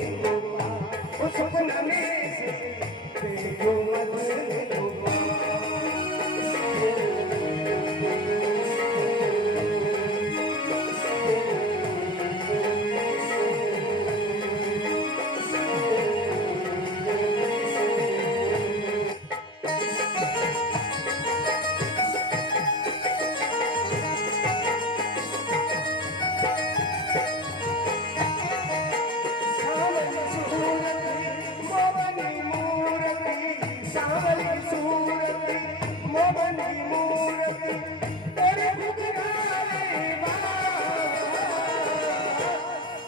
मदन गोपाल, ओ सपना में सखी जो मदन गोपाल।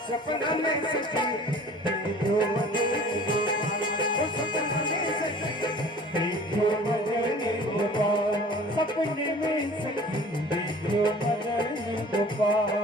सपना में सखी जो मदन गोपाल, ओ सपना में सखी जो मदन गोपाल, सपने में सखी देखो मदन गोपाल।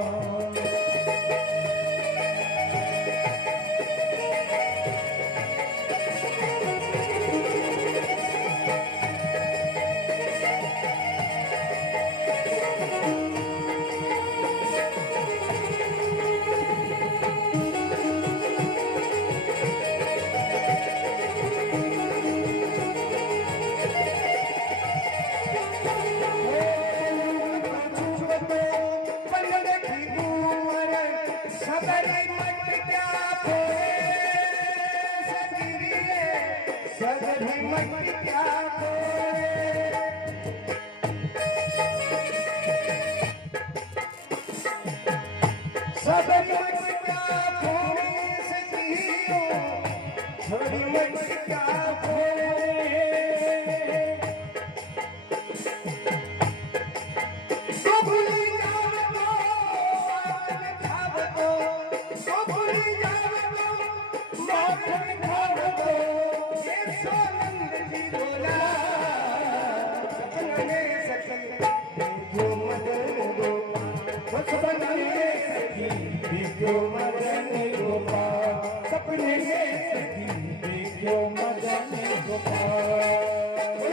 देखो मदन गोपाल, सपने में सखी देखो मदन गोपाल।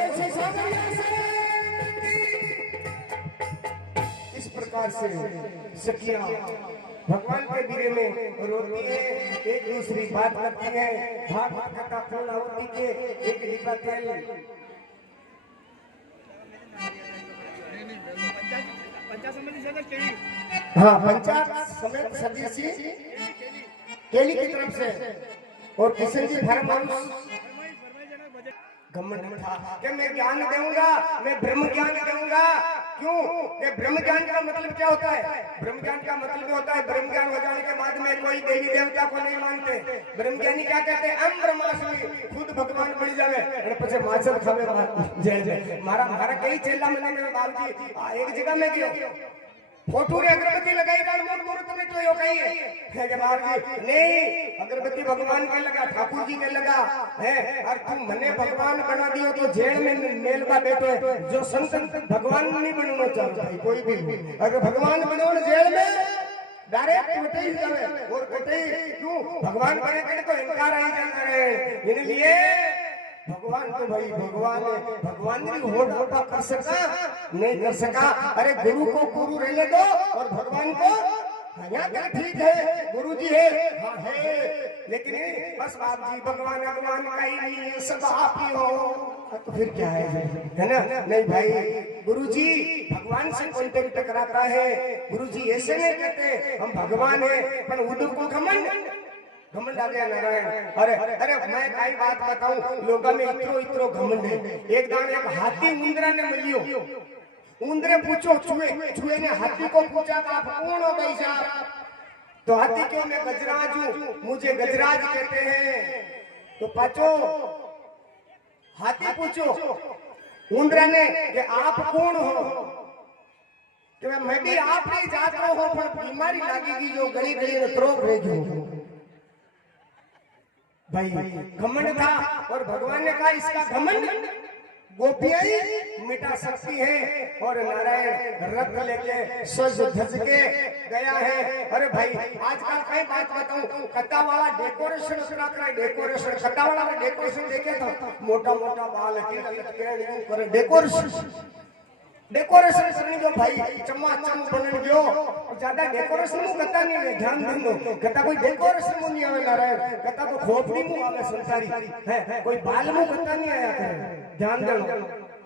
इस प्रकार से सखियां भगवान के बीरे में रोती है, एक दूसरी बात करती है। भागवत कथा पूर्ण होती के एक डिब्बा तेल हाँ पंचायत समेत सदस्य केली की तरफ से और किशन जी फार्म हाउस घमंड था कि मैं ज्ञान दूंगा, मैं ब्रह्म ज्ञान दूंगा। क्यों? ये ब्रह्म ज्ञान का मतलब क्या होता है? ब्रह्म ज्ञान का मतलब होता है ब्रह्म ज्ञान हो जाने के बाद में कोई देवी देवता को नहीं मानते। ब्रह्म ज्ञानी क्या कहते हैं? हम ब्रह्मास्मि, खुद भगवान बन जावे और પછી માછર ખાવે જેલ મારા કઈ ચેલા મને મેરા બાપજી एक जगह में गयो फोटो रे अगरबत्ती लगाई गाड़ मोर मूर्त में तो यो कही है कि बाबूजी नहीं, अगरबत्ती भगवान के लगा, ठाकुर जी के लगा है। और तुम मने भगवान बना दियो तो जेल में मेल का बैठो है। जो संत भगवान नहीं बनना चाहता है कोई भी, अगर भगवान बनो जेल में डायरेक्ट कटे ही जावे और कटे क्यों? भगवान बने करे तो इनकार ही जाता है। इसलिए भगवान तो भाई भगवान है, भगवान ने होड़ होड़ा कर सका नहीं कर सका। अरे गुरु को गुरु रहने दो और भगवान को यहाँ क्या ठीक है, गुरु जी है हाँ है, लेकिन बस बाप जी भगवान भगवान का ही नहीं, सब आप ही हो तो फिर क्या है ना? नहीं भाई, गुरु जी भगवान से कॉन्टेक्ट कराता है। गुरु जी ऐसे नहीं कहते हम भगवान है, पर उद्धव को घमंड आ गया नारायण। अरे अरे मैं कई बात बताऊं, लोगों में इतरो घमंड है। एक दान एक हाथी उंदरा ने मिलियो, उंदरे पूछो चूहे ने हाथी को पूछा कि आप कौन हो भाई साहब? तो हाथी क्यों? मैं गजराज हूं, मुझे गजराज कहते हैं। तो पाचो हाथी पूछो उंदरा ने कि आप कौन हो? कि मैं भी आप ही जाता हूं, पर बीमारी लगेगी जो गली गली में त्रोक रहेगी। भाई घमंड था और भगवान ने कहा इसका घमंड गोपियां ही मिटा सकती है। और नारायण रथ लेके सज धज के गया है। अरे भाई आजकल कई बात बताऊं, कथा वाला डेकोरेशन करा करे, डेकोरेशन कथा वाला डेकोरेशन देखे तो मोटा मोटा बाल करे, डेकोरेशन करनी जो भाई चमाचम बनन गयो और ज्यादा डेकोरेशन कथा नहीं है। ध्यान दो कथा कोई डेकोरेशन नहीं आवे नारायण, कथा तो खोपड़ी में आवे संसारी है, कोई बाल में कथा नहीं आया करे। ध्यान दो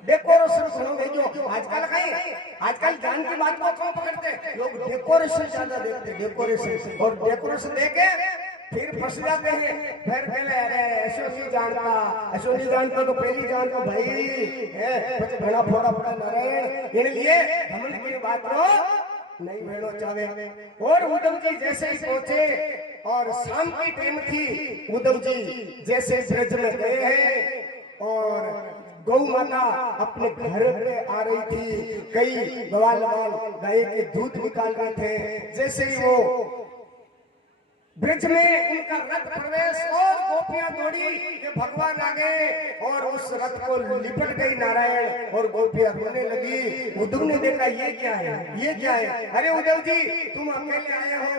डेकोरेशन सुनो जो आजकल ज्ञान की बात को कौन पकड़ते? लोग डेकोरेशन ज्यादा देखते, डेकोरेशन और डेकोरेशन देखे फिर फंस जाते हैं। फिर कहले अरे ऐसो नहीं जानता तो पहली जानता भाई है, પછી ઘણા ફોડા પડા નારાયણ એને लिए घमंड की बात रो नहीं भेड़ो चावे। और उद्धव जी जैसे ही पहुंचे और शाम की टाइम थी, उद्धव जी जैसे ब्रज में गए हैं और गौ माता अपने घर पे आ रही थी, कई ग्वाल गाय के दूध निकाल रहे थे। जैसे ही वो ब्रिज में उनका रथ प्रवेश और गोपियां दौड़ी कि भगवान आ गए और उस रथ को लिपट गई नारायण और गोपियां रोने लगी। उद्धव ने देखा ये क्या है, ये क्या है? अरे उद्धव जी तुम अकेले आए हो,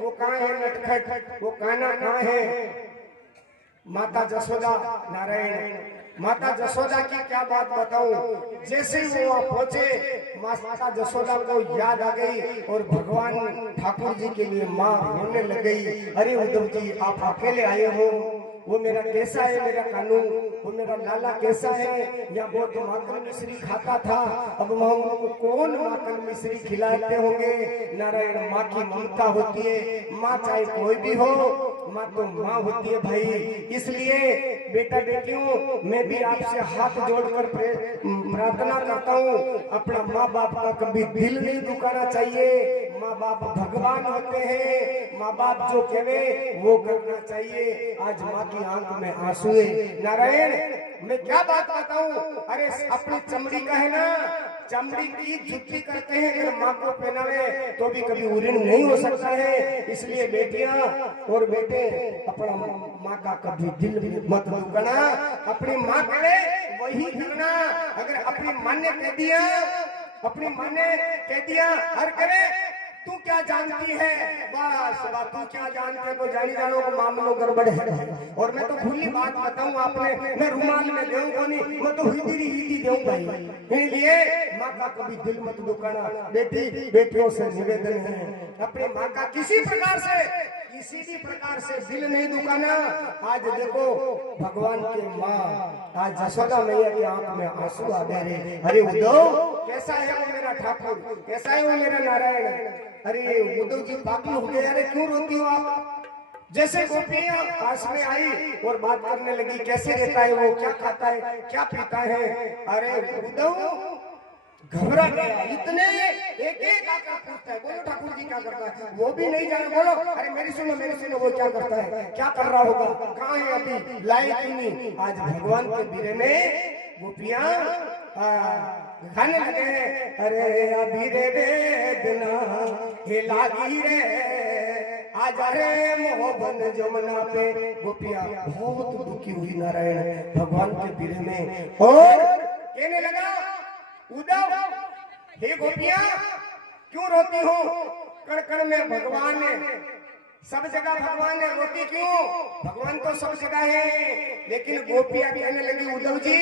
वो कहाँ है नटखट, वो कान्हा कहाँ है? माता जसोदा नारायण, माता जसोदा की क्या बात बताऊं। जैसे ही वो पहुंचे माता जसोदा को याद आ गई और भगवान ठाकुर जी के लिए माँ रोने लग गई। अरे उद्धव जी आप अकेले आए हो, वो मेरा कैसा है, मेरा कानून, वो मेरा लाला कैसा है? या वो तो माखन मिश्री खाता था, अब वह उनको कौन माखन मिश्री खिलाते होंगे? नारायण माँ की ममता होती है, माँ चाहे कोई भी हो, माँ तो माँ होती है भाई। इसलिए बेटा बेटियों मैं भी आपसे हाथ जोड़कर प्रार्थना करता हूँ, अपना माँ बाप का कभी दिल नहीं दुखाना चाहिए। माँ बाप भगवान होते हैं, माँ बाप जो कहे वो करना चाहिए। आज माँ की आंख में आंसू है नारायण। मैं क्या बात बताऊं, अरे अपनी चमड़ी का है ना, चमड़ी की जुत्ती करते हैं, अगर माँ को पहनावे तो भी कभी उरीन नहीं हो सकता है। इसलिए बेटियां और बेटे अपना माँ का कभी दिल मत दुखाना, अपनी माँ करे वही करना। अगर अपनी माँ ने कह दिया, अपनी माँ ने कह दिया हर करे तू क्या जानती है बस तू क्या जानते को जानी जानो को मामलो गड़बड़ है। और मैं तो खुली बात बताऊं आपने, मैं रुमाल में देऊं को नहीं, मैं तो हिंदी देऊं भाई। इसलिए माँ का कभी दिल मत दुखाना। बेटी बेटियों से निवेदन है, अपने माँ का किसी भी प्रकार से दिल नहीं दुखाना। आज देखो भगवान के माँ आज जसोदा मैया की आंख में आंसू आ गए। अरे उद्धव कैसा है वो मेरा ठाकुर, कैसा है वो मेरा नारायण। अरे उद्धव जी पागल हो गए, अरे क्यों रोती हो आप? जैसे गोपियां पास में आई और बात करने लगी, कैसे रहता है वो, क्या खाता है, क्या पीता है। अरे उद्धव घबरा गया, इतने एक आकर पूछता है, बोलो ठाकुर जी क्या करता है? वो भी नहीं जाने, बोलो अरे मेरी सुनो वो क्या करता है, क्या कर रहा होगा, कहाँ है अभी, लाए क्यों नहीं? आज भगवान के बीरे में गोपियां खाने लगे हैं। अरे अभी रे वेदना हे लागी रे, आज रे मोहबन जमुना पे। गोपियां बहुत दुखी हुई नारायण भगवान के बीरे में, और कहने लगा उद्धव हे गोपियां क्यों रोती हो? कण कण में भगवान है, सब जगह भगवान है, रोती क्यों? भगवान तो सब जगह है। लेकिन गोपियां कहने लगी उद्धव जी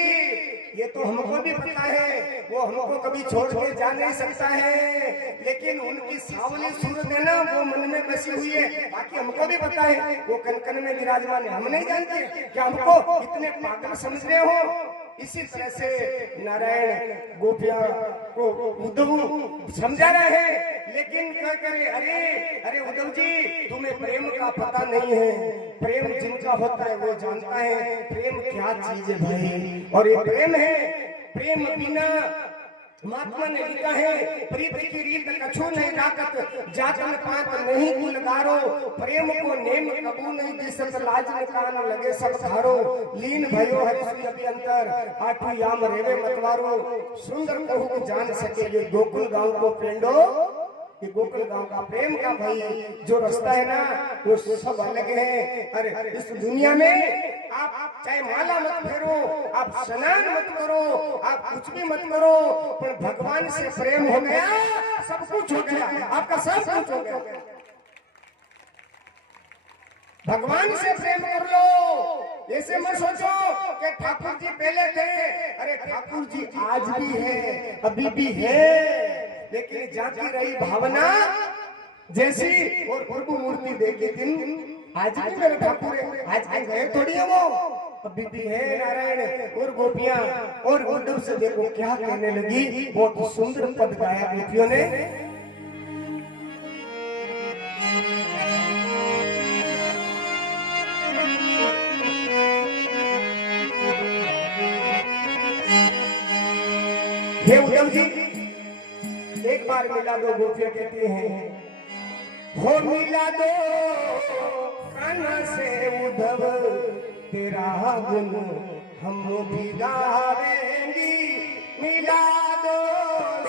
ये तो हमको भी पता है, वो हमको कभी छोड़ के जा नहीं सकता है, लेकिन उनकी सावली सूरत है ना वो मन में बसी हुई है, बाकी हमको भी पता है वो कण कण में विराजमान है। हम नहीं जानते क्या हमको इतने पागल समझ रहे हो? इसी तरह से नारायण गोपियां को उद्धव समझा रहे हैं, लेकिन क्या करे? अरे उद्धव जी तुम्हें प्रेम का पता नहीं है, प्रेम जिनका होता है वो जानता है प्रेम क्या चीज है भाई। और ये प्रेम है, प्रेम बिना महात्मा ने लिखा है प्रीति की रीत कछु नहीं ताकत, जातन पात नहीं गुलगारो, प्रेम को नेम कबू नहीं दिसत, लाज कान लगे सब धारो, लीन भयो हरि अभियंतर आठू याम रेवे मतवारो, सुंदर कहू जान सके ये गोकुल गांव को पेंडो। ये गोकुल गांव का प्रेम का भाई जो रास्ता है ना वो सब अलग है। अरे इस दुनिया में आप चाहे माला मत फेरो, आप स्नान मत करो, आप कुछ भी मत करो, पर भगवान से प्रेम हो गया सब कुछ हो गया, आपका सब कुछ हो गया। भगवान से प्रेम कर लो। ऐसे मत सोचो कि ठाकुर जी पहले थे, अरे ठाकुर जी आज भी है, अभी भी है, लेकिन जाती रही भावना जैसी। और प्रभु मूर्ति देखी दिन आज भी मेरे ठाकुर है, आज गए थोड़ी है वो, अभी भी है नारायण। और गोपियां और उद्धव से देखो क्या कहने लगी, बहुत सुंदर पद गाया गोपियों ने। हे उद्धव जी एक बार मिला दो, गोपियां कहती हैं हो मिला दो कान से उद्धव तेरा गुण हम भी गावेंगी, मिला दो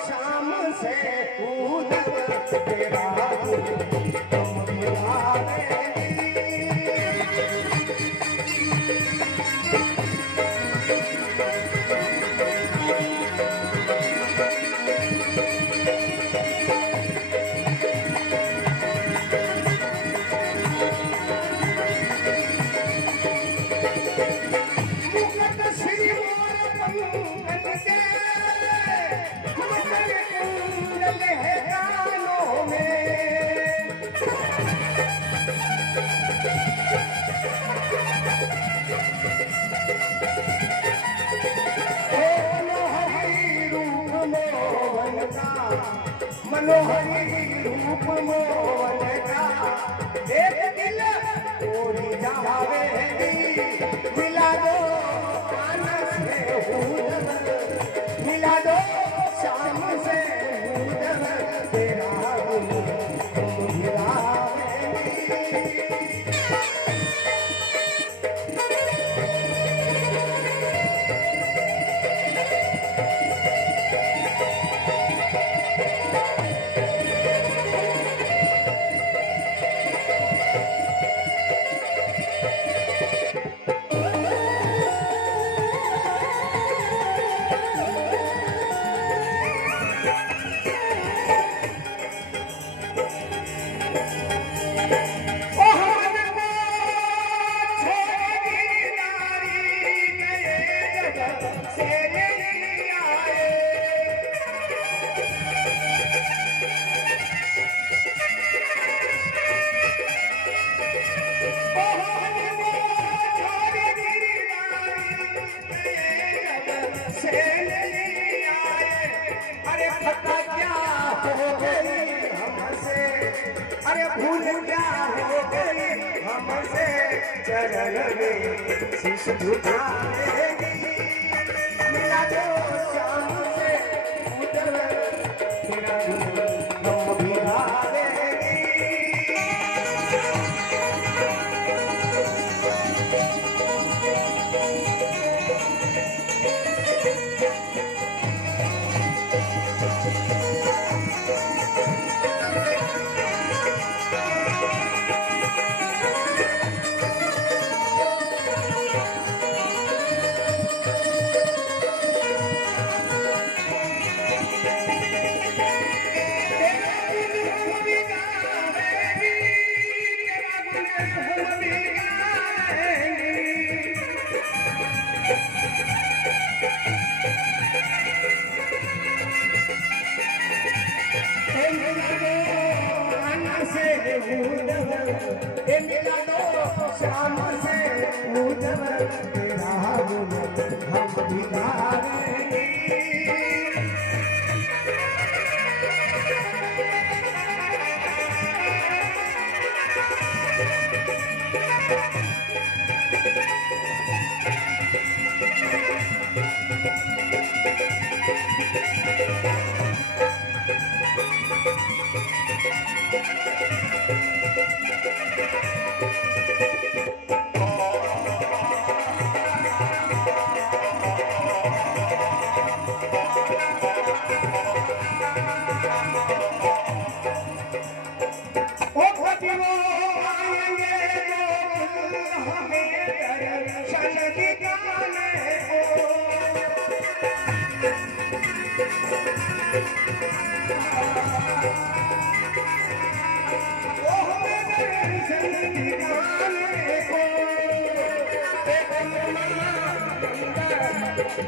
शाम से उद्धव तेरा गुण हम भी गावेंगी। मनोहरी रूप मोहन का एक दिल तोड़ी जावेगी, मिला दो कान से उद्धव, मिला दो शाम से उद्धव तेरा गुण हम भी गावेंगी। भूल क्या हो गई हमसे चरण में शीश झुकाएगी मिला दो शाम से उधर तेरा हम भी हारेगी शाम से उधर तेरा हम भी हारेंगे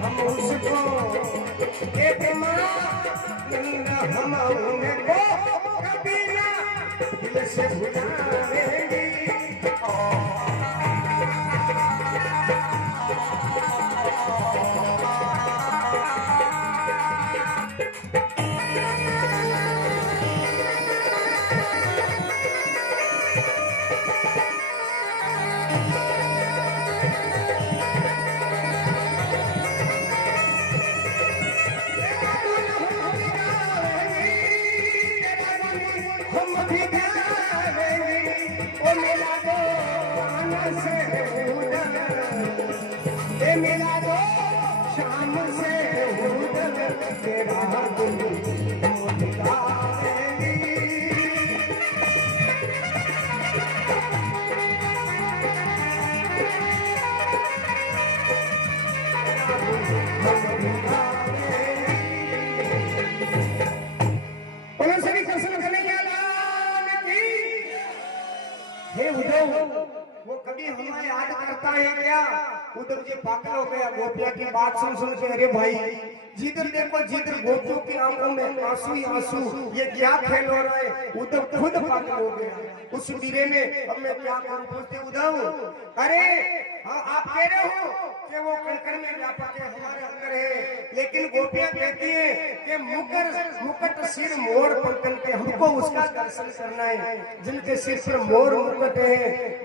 हम उसको एक हम उनको कभी ना दिल से भुलाएंगे मिला दो शाम से तेरा वो कभी हमें याद करता है क्या उधर जी पागल हो गया गोपिया की बात सुन सुन के अरे भाई जिधर देखो जिधर गोपियों की आंखों में आंसू ही आंसू ये क्या खेल हो रहा है उधर खुद पागल हो गया उस वीरे ने अब मैं क्या करूं पूछते उधर अरे हाँ आप कह रहे हो कि वो कंकड़ में व्यापक है हमारे अंदर है लेकिन गोपियां कहती है कि मुकुट सिर मोर पंकन के हमको उसका दर्शन करना है जिनके सिर पर मोर मुकुट है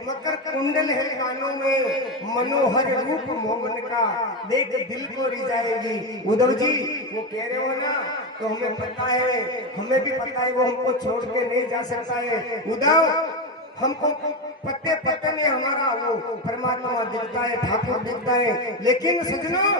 मकर कुंडल है कानों में मनोहर रूप मोहन का देख दिल को रिझाएगी उद्धव जी वो कह रहे हो ना तो हमें पता है हमें भी पता है वो हमको छोड़ के नहीं जा सकता है उद्धव हमको पत्ते पत्ते में हमारा वो परमात्मा दिखता है ठाकुर दिखता है लेकिन सजनों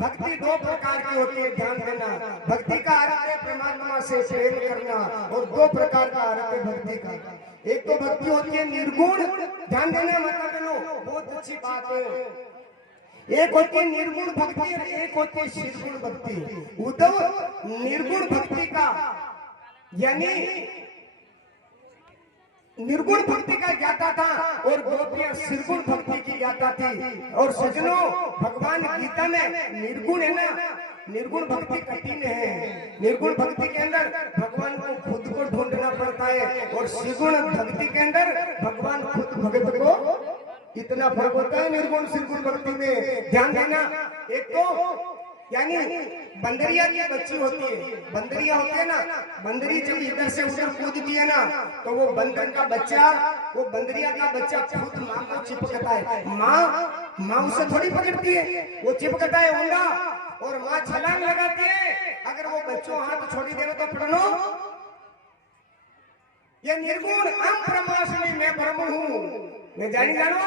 भक्ति दो प्रकार की होती है ध्यान देना भक्ति का अर्थ है परमात्मा से प्रेम करना और दो प्रकार का अर्थ है भक्ति का एक तो भक्ति होती है निर्गुण ध्यान देना मतलब बहुत अच्छी बात है एक होती है निर्गुण भक्ति और एक होती है निर्गुण भक्ति उद्धव निर्गुण भक्ति का यानी निर्गुण भक्ति का ज्ञाता था और गोपियां निर्गुण भक्ति की ज्ञाता थी और सजनों भगवान गीता में निर्गुण है ना निर्गुण भक्ति कठिन है निर्गुण भक्ति के अंदर भगवान को खुद को ढूंढना पड़ता है और निर्गुण भक्ति के अंदर भगवान खुद भगत को इतना फर्क होता है निर्गुण निर्गुण भक्ति में ध्यान देना एक तो यानी बंदरिया की बच्ची होती है, बंदरिया होती है ना, बंदरी जब इधर से उधर कूदती है ना, तो वो बंदर का बच्चा, वो बंदरिया का बच्चा खुद माँ को चिपकता है। माँ उसे थोड़ी पकड़ती है, वो चिपकता है उंडा, और माँ छलांग लगाती है। अगर वो बच्चों हाथ छोड़ी देवे तो प्रणो, ये निर्गुण हम ब्रह्मास्मि मैं ब्रह्म हूँ, मैं जानी जानो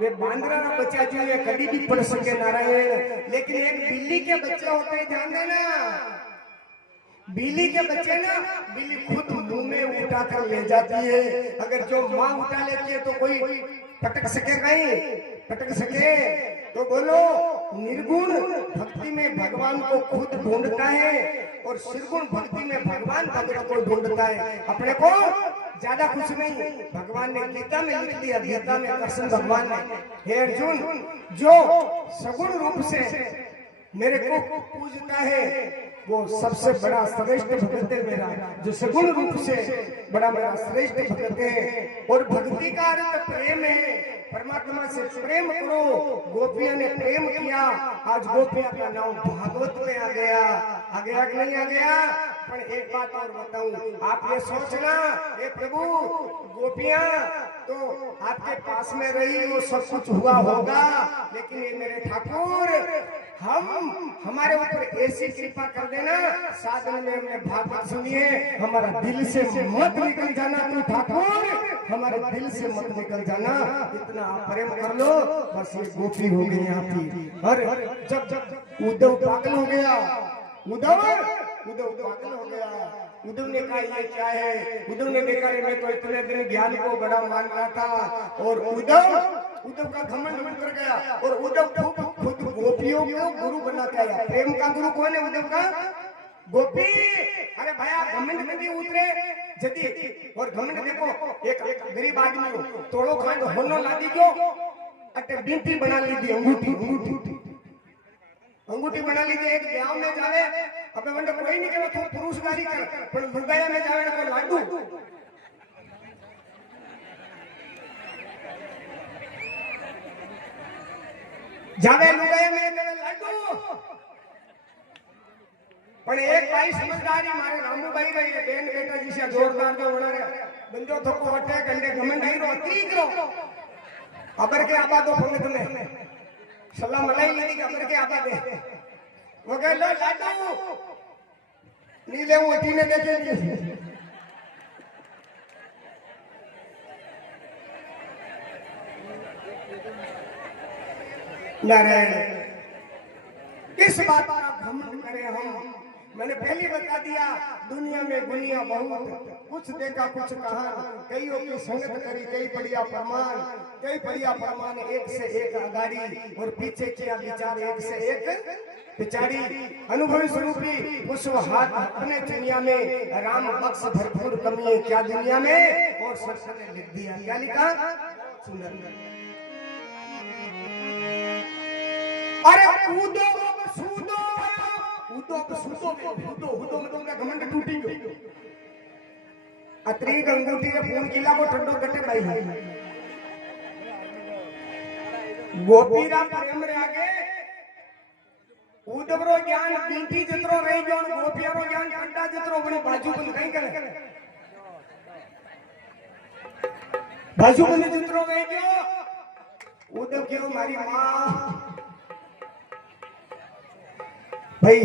वे बांदरा का बच्चा जो है कभी भी पढ़ सके नारायण। लेकिन एक बिल्ली के बच्चे होते हैं, ध्यान देना, बिल्ली के बच्चे ना, बिल्ली खुद मुंह में उठा कर ले जाती है। अगर जो माँ उठा लेती है तो कोई पटक सके, नहीं पटक सके। तो बोलो निर्गुण भक्ति में भगवान को खुद ढूंढता है, और निर्गुण भक्ति में भगवान भक्त को ढूंढता है, अपने को ज्यादा कुछ नहीं। भगवान ने गीता में लिख दिया, गीता में कृष्ण भगवान ने, हे अर्जुन, जो सगुण रूप से मेरे को पूजता है वो सबसे बड़ा श्रेष्ठ भक्त है मेरा, जो सगुण रूप से बड़ा मेरा श्रेष्ठ भक्त है। और भक्ति का अर्थ प्रेम है, परमात्मा से प्रेम करो। गोपियों ने प्रेम किया, आज गोपियों का नाम भागवत में आ गया कि नहीं आ गया। पर एक बात और बताऊं, आप ये सोचना, हे प्रभु गोपियां तो आपके पास में रही, वो सब कुछ हुआ होगा, लेकिन ये मेरे ठाकुर हमारे ऊपर ऐसी कृपा कर देना, साधन में हमने भागवत सुनिए, हमारा दिल से मत निकल जाना तू ठाकुर, हमारे दिल से मत निकल जाना, इतना आप प्रेम कर लो, बस ये गोपी हो गई आपकी। और जब उद्धव पागल हो गया, उद्धव पागल हो गया, उद्धव ने कहा ये क्या है, उद्धव ने देखा मैं तो इतने दिन ज्ञान को बड़ा मान रहा था, और उद्धव का घमंड उतर गया, और उद्धव खुद गोपियों को गुरु बना के आया। प्रेम का गुरु कौन है उद्धव का? गोपी। अरे भैया घमंड कभी उतरे जदी, और घमंड देखो, एक गरीब आदमी तोड़ो खंड होनो लादी क्यों, अटे बींटी बना लीजिए, अंगूठी बना लीजिए। एक ब्याह में जावे, अब मंडे कोई नहीं करे तो पुरुष गाड़ी कर, पर मुंबई में जावे तो लाडू, जावे लुगाई में जावे लाडू। पर एक भाई समझदारी मारे रामू भाई बेन बेटा जी से जोरदार जो बना रहा बंदो थको वटे गंडे घमंड नहीं रो तीक रो, अबर के आबा दो पंगत में सलाम मलाई नहीं अबर के आबा दे, वो कह लो लाडू नीले ऊटी ने देखे नारायण। किस बात का घमंड करें हम? मैंने पहले बता दिया, दुनिया में दुनिया बहुत, कुछ देखा कुछ कहा, कईयों की संगत करी, कई बढ़िया प्रमाण, एक से एक आगाड़ी, और पीछे किया विचार एक से एक पिछाड़ी। अनुभवी स्वरूपी उस हाथ अपने दुनिया में राम बख्श भरपूर कमी है क्या दुनिया में, और सरसर ने लिख दिया, क्या लिखा? सुंदर। अरे कूदो सूदो मतलब का घमंड टूटी गयो, अतरी अंगूठी के फोन किला को ठंडो कटे भाई। गोपीरा प्रेम रे आगे उदबरो ज्ञान बींटी जितरो रही गयो, गोपियारो ज्ञान कंडा जितरो बने बाजू बंद कहीं करे, बाजू बंद जितरो रही गयो। उदब क्यों मारी मां भाई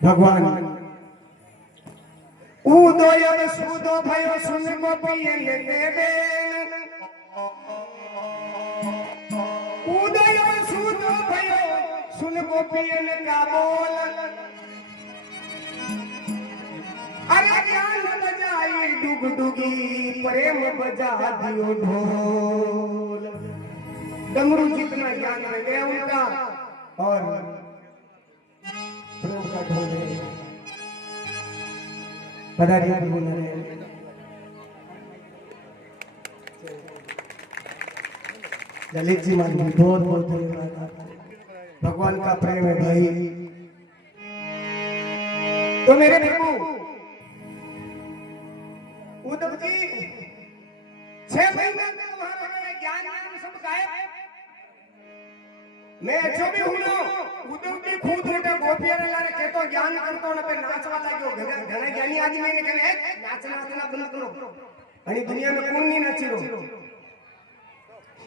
भगवान उदय सुदो भयो सुन गोपियन देवे, उदय सुदो भयो सुन गोपियन का बोल, अरे ज्ञान बजाई डुगडुगी प्रेम बजा दियो ढोल। डमरू जितना ज्ञान रह गया उनका, और ललित जी मान बहुत बहुत धन्यवाद, भगवान का प्रेम है भाई। तो मेरे प्रभु उद्धव जी 6 महीने में तुम्हारा ज्ञान सब गायब, मैं जो भी हूँ उद्धव की खूब मोटे गोपिया ने लारे कहतो ज्ञान करतो ने पे नाचवा लाग्यो घणे ज्ञानी आदमी ने कहे नाचना बंद करो आणि दुनिया में कौन नहीं नाची रो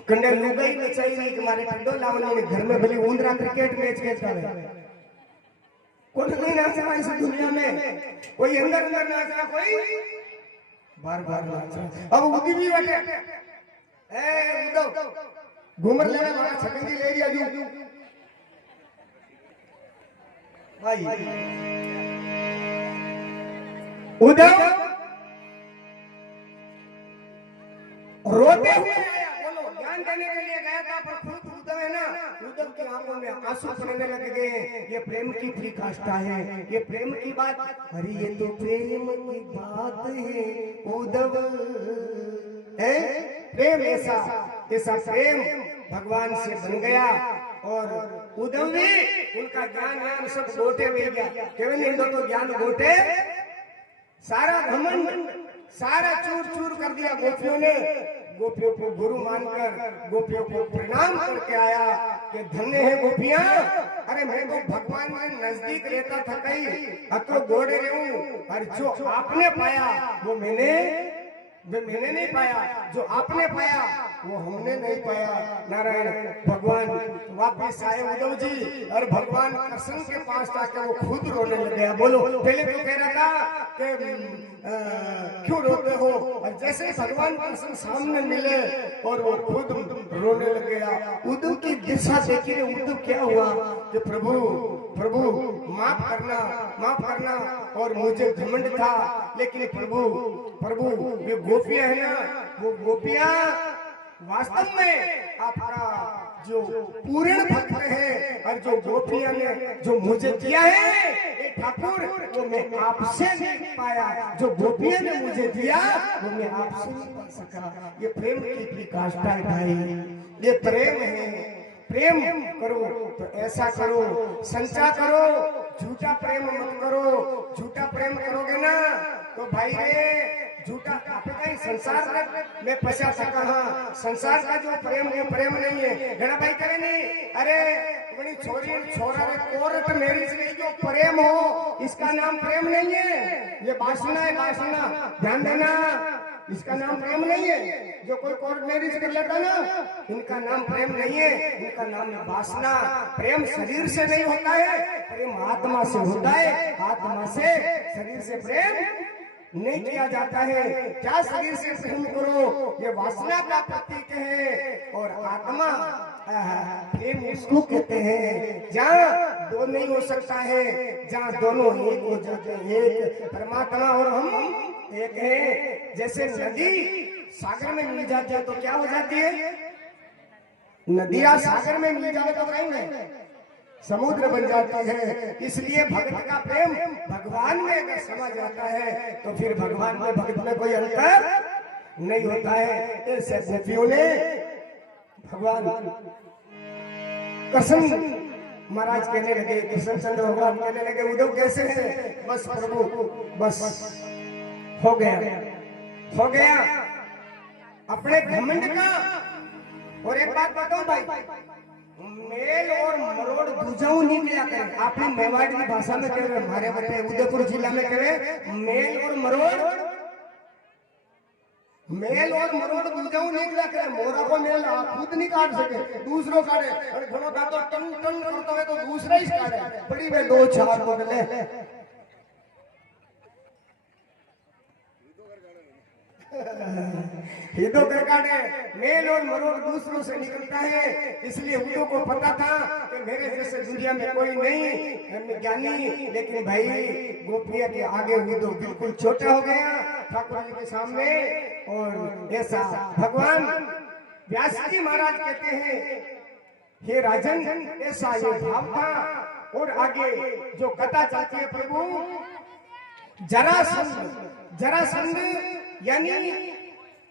कंडे लुगाई नचाई नहीं कि मारे ठंडो लावनी ने घर में भली उंदरा क्रिकेट मैच खेलता है कौन नहीं नाचना इस दुनिया में कोई अंदर नाचना कोई बार नाचना अब उदी भी बटे ए उद्धव घूमर लेना मारा छकंदी ले रिया जू भाई उद्धव रोते हुए आया बोलो ज्ञान देने के लिए गया था पर खुद उद्धव है ना उद्धव की आंखों में आंसू पड़ने लग गए ये प्रेम की पराकाष्ठा है ये प्रेम की बात अरे ये तो प्रेम की बात है उद्धव है प्रेम ऐसा प्रेम भगवान से बन गया और उद्धव भी उनका ज्ञान सब गोटे में गया केवल इन तो ज्ञान गोटे सारा घमंड सारा चूर कर दिया गोपियों ने गोपियों को गुरु मानकर गोपियों को प्रणाम करके आया कि धन्य है गोपियां अरे मैं तो भगवान के नजदीक रहता था कहीं अब तो गोड़े रहूं और जो आपने पाया वो मैंने नहीं पाया जो आपने पाया वो हमने नहीं पाया नारायण भगवान वापस आए उद्धव जी और भगवान कृष्ण के पास आकर वो खुद रोने लग गया बोलो पहले तो कह रहा था कि क्यों रोते हो और जैसे ही भगवान कृष्ण सामने मिले और वो खुद रोने लग गया उद्धव की दिशा देखिए उद्धव क्या हुआ कि प्रभु माफ करना और मुझे घमंड था लेकिन प्रभु ये गोपियां है ना वो गोपियां वास्तव में आपका जो पूर्ण भक्त है और जो गोपियां ने जो मुझे दिया है ठाकुर वो मैं आपसे नहीं पाया जो गोपियां ने मुझे दिया वो मैं आपसे नहीं पा सका ये प्रेम की पराकाष्ठा है भाई ये प्रेम है प्रेम करो तो ऐसा करो संचा करो झूठा प्रेम मत करो झूठा प्रेम करोगे ना तो भाई रे झूठा आपका संसार में फंसा सका हाँ संसार का जो प्रेम है प्रेम नहीं है घना भाई करे नहीं अरे बड़ी छोरी छोरा रे कोर्ट मैरिज नहीं जो प्रेम हो इसका नाम प्रेम नहीं है ये वासना है वासना ध्यान देना इसका नाम प्रेम नहीं है जो कोई कोर्ट मैरिज कर लेता ना इनका नाम प्रेम नहीं है इनका नाम है वासना प्रेम शरीर से नहीं होता है प्रेम आत्मा से होता है आत्मा से शरीर से प्रेम नहीं किया जाता है क्या शरीर से प्रेम करो ये वासना का प्रतीक है और आत्मा प्रेम इसको कहते हैं जहाँ दो नहीं हो सकता है जहाँ दोनों एक हो जाते हैं एक परमात्मा और हम एक है जैसे नदी सागर में मिल जाती है तो क्या हो जाती है नदियाँ सागर में मिल जाए तो कहीं समुद्र बन जाती है इसलिए भक्त का प्रेम भगवान में अगर समा जाता है तो फिर भगवान में भक्त में कोई अंतर नहीं होता है ऐसे गोपियों ने भगवान कृष्ण महाराज कहने लगे कृष्ण चंद्र भगवान कहने लगे उद्धव कैसे है बस प्रभु बस हो गया अपने घमंड का और एक बात बताओ भाई मेल और मरोड़ दूजाऊ नहीं किया करें आपने मेवाड़ की भाषा में कह रहे हमारे बटे उदयपुर जिला में कह रहे मेल और मरोड़ दूजाऊ नहीं किया करें मोरा को मेल खुद नहीं काट सके दूसरों काटे और घणो काटो टन करता है तो दूसरा ही काटे बड़ी में दो चार को मिले हिंदू करकाने मेल और मरोड़ दूसरों से निकलता है इसलिए उनको को पता था कि मेरे जैसे दुनिया में कोई नहीं ज्ञानी लेकिन भाई गोपिया के आगे हुए तो बिल्कुल छोटा हो गया ठाकुर जी के सामने और ऐसा भगवान व्यास जी महाराज कहते हैं हे राजन ऐसा ये भाव था और आगे जो कथा चलती है प्रभु जरासंध यानी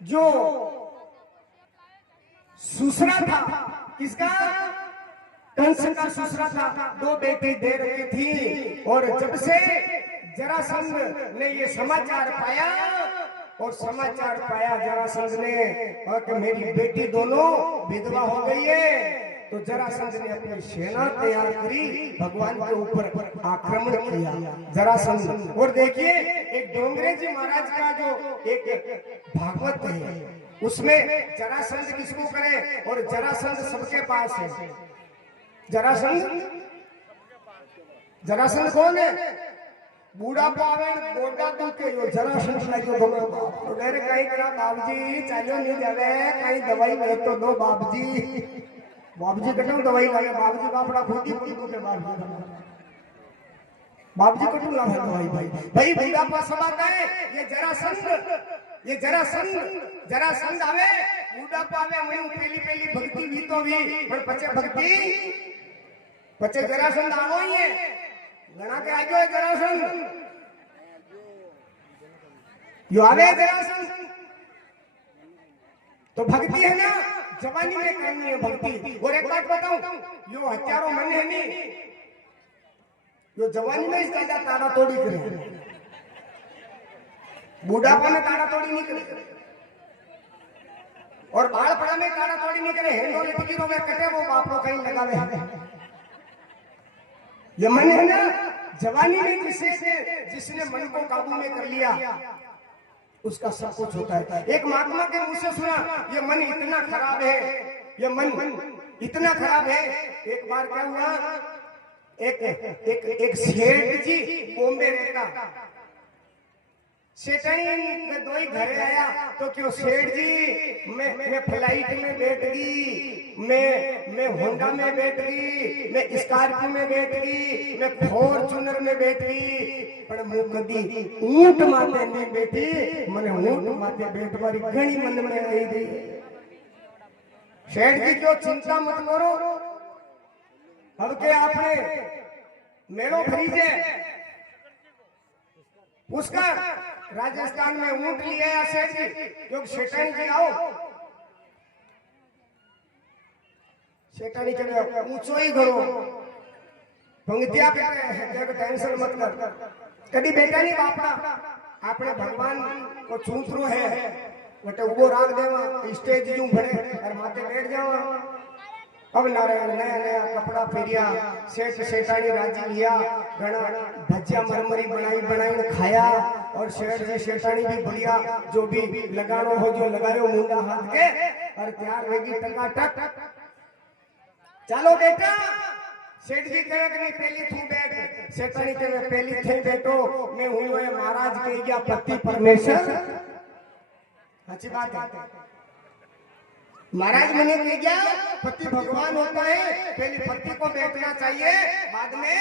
जो सुसरा था किसका कंस का सुसरा था दो बेटी दे रही थी और जब से जरासंध ने ये समाचार पाया जरासंध ने और कि मेरी बेटी दोनों विधवा हो गई है तो जरासंध ने अपनी सेना तैयार करी, भगवान के ऊपर आक्रमण किया जरासंध। और देखिए एक डोंगरे जी महाराज का जो एक भागवत है, उसमें जरासंध किसको करे, और जरासंध सबके पास है। जरासंध कौन है? बूढ़ा पावे गोडा दुखे जो जरासंध लाग्यो भगो तो डरे कहीं करा बाबूजी चालो नहीं जावे, कहीं दवाई ले तो दो बाबूजी कटो दवाई लागे, बाबूजी बापड़ा खुदी खुद के बाबूजी कटो लागे दवाई भाई बूढ़ा पास बात है। ये जरासंध आवे बूढ़ा पावे वही पहली भक्ति भी तो भी पर पचे जरासंध आवो ही है घना के आगे जरासंध यो आवे जरासंध। तो भक्ति है ना, जवानी में करनी है भक्ति। और एक बात बताऊं, यो हत्यारो मन है नहीं, यो जवानी में इसका ताड़ा तोड़ी करे, बूढ़ापा में ताड़ा तोड़ी नहीं करे, और बालपड़ा में ताड़ा तोड़ी नहीं करे। हेंडो लटकी में कटे वो बापो कहीं लगावे। ये मन है ना, जवानी में जिसने मन को काबू में कर लिया उसका सब कुछ होता है। एक महात्मा के मुंह से सुना, ये मन इतना खराब है, ये मन इतना खराब है। एक बार क्या हुआ, एक सेठ जी बॉम्बे रहता, सेठानी में दो ही घर आया तो क्यों सेठ जी मैं फ्लाइट में बैठ गई, मैं होंडा में बैठ गई, मैं स्कॉर्पियो में बैठ गई, मैं फॉर्च्यूनर में बैठ गई, पर मैं कभी ऊंट माथे नहीं बैठी, मैंने ऊंट माथे बैठ वाली घणी मन में आई गई। सेठ जी क्यों चिंता मत करो, अब के आपने मेलो खरीदे उसका राजस्थान में ऊंट लिया सेठ जी, क्योंकि सेठानी जी आओ, सेठानी के ऊंचो ही करो, पंक्तियां पे टेंशन मत कर, कभी बेटा नहीं बापड़ा आपने भगवान को चूंतरो है बटे उबो राख देवा, स्टेज यूं भरे और माथे बैठ जाओ। अब नारायण नया कपड़ा फेरिया, सेठ सेठानी राजी लिया, घना भजिया मरमरी बनाई खाया, और सेठ जी सेठानी भी बढ़िया जो भी लगानो हो जो लगायो मुंडा हाथ के, और तैयार रहेगी टकाटक। चलो बेटा, सेठ जी कहे कि नहीं पहली तू बैठ, सेठानी कहे पहली थे बैठो, मैं हूं महाराज कह गया पति परमेश्वर। अच्छी बात है, महाराज मैंने कह गया पति भगवान होता है, पहले पति को बैठना चाहिए, बाद में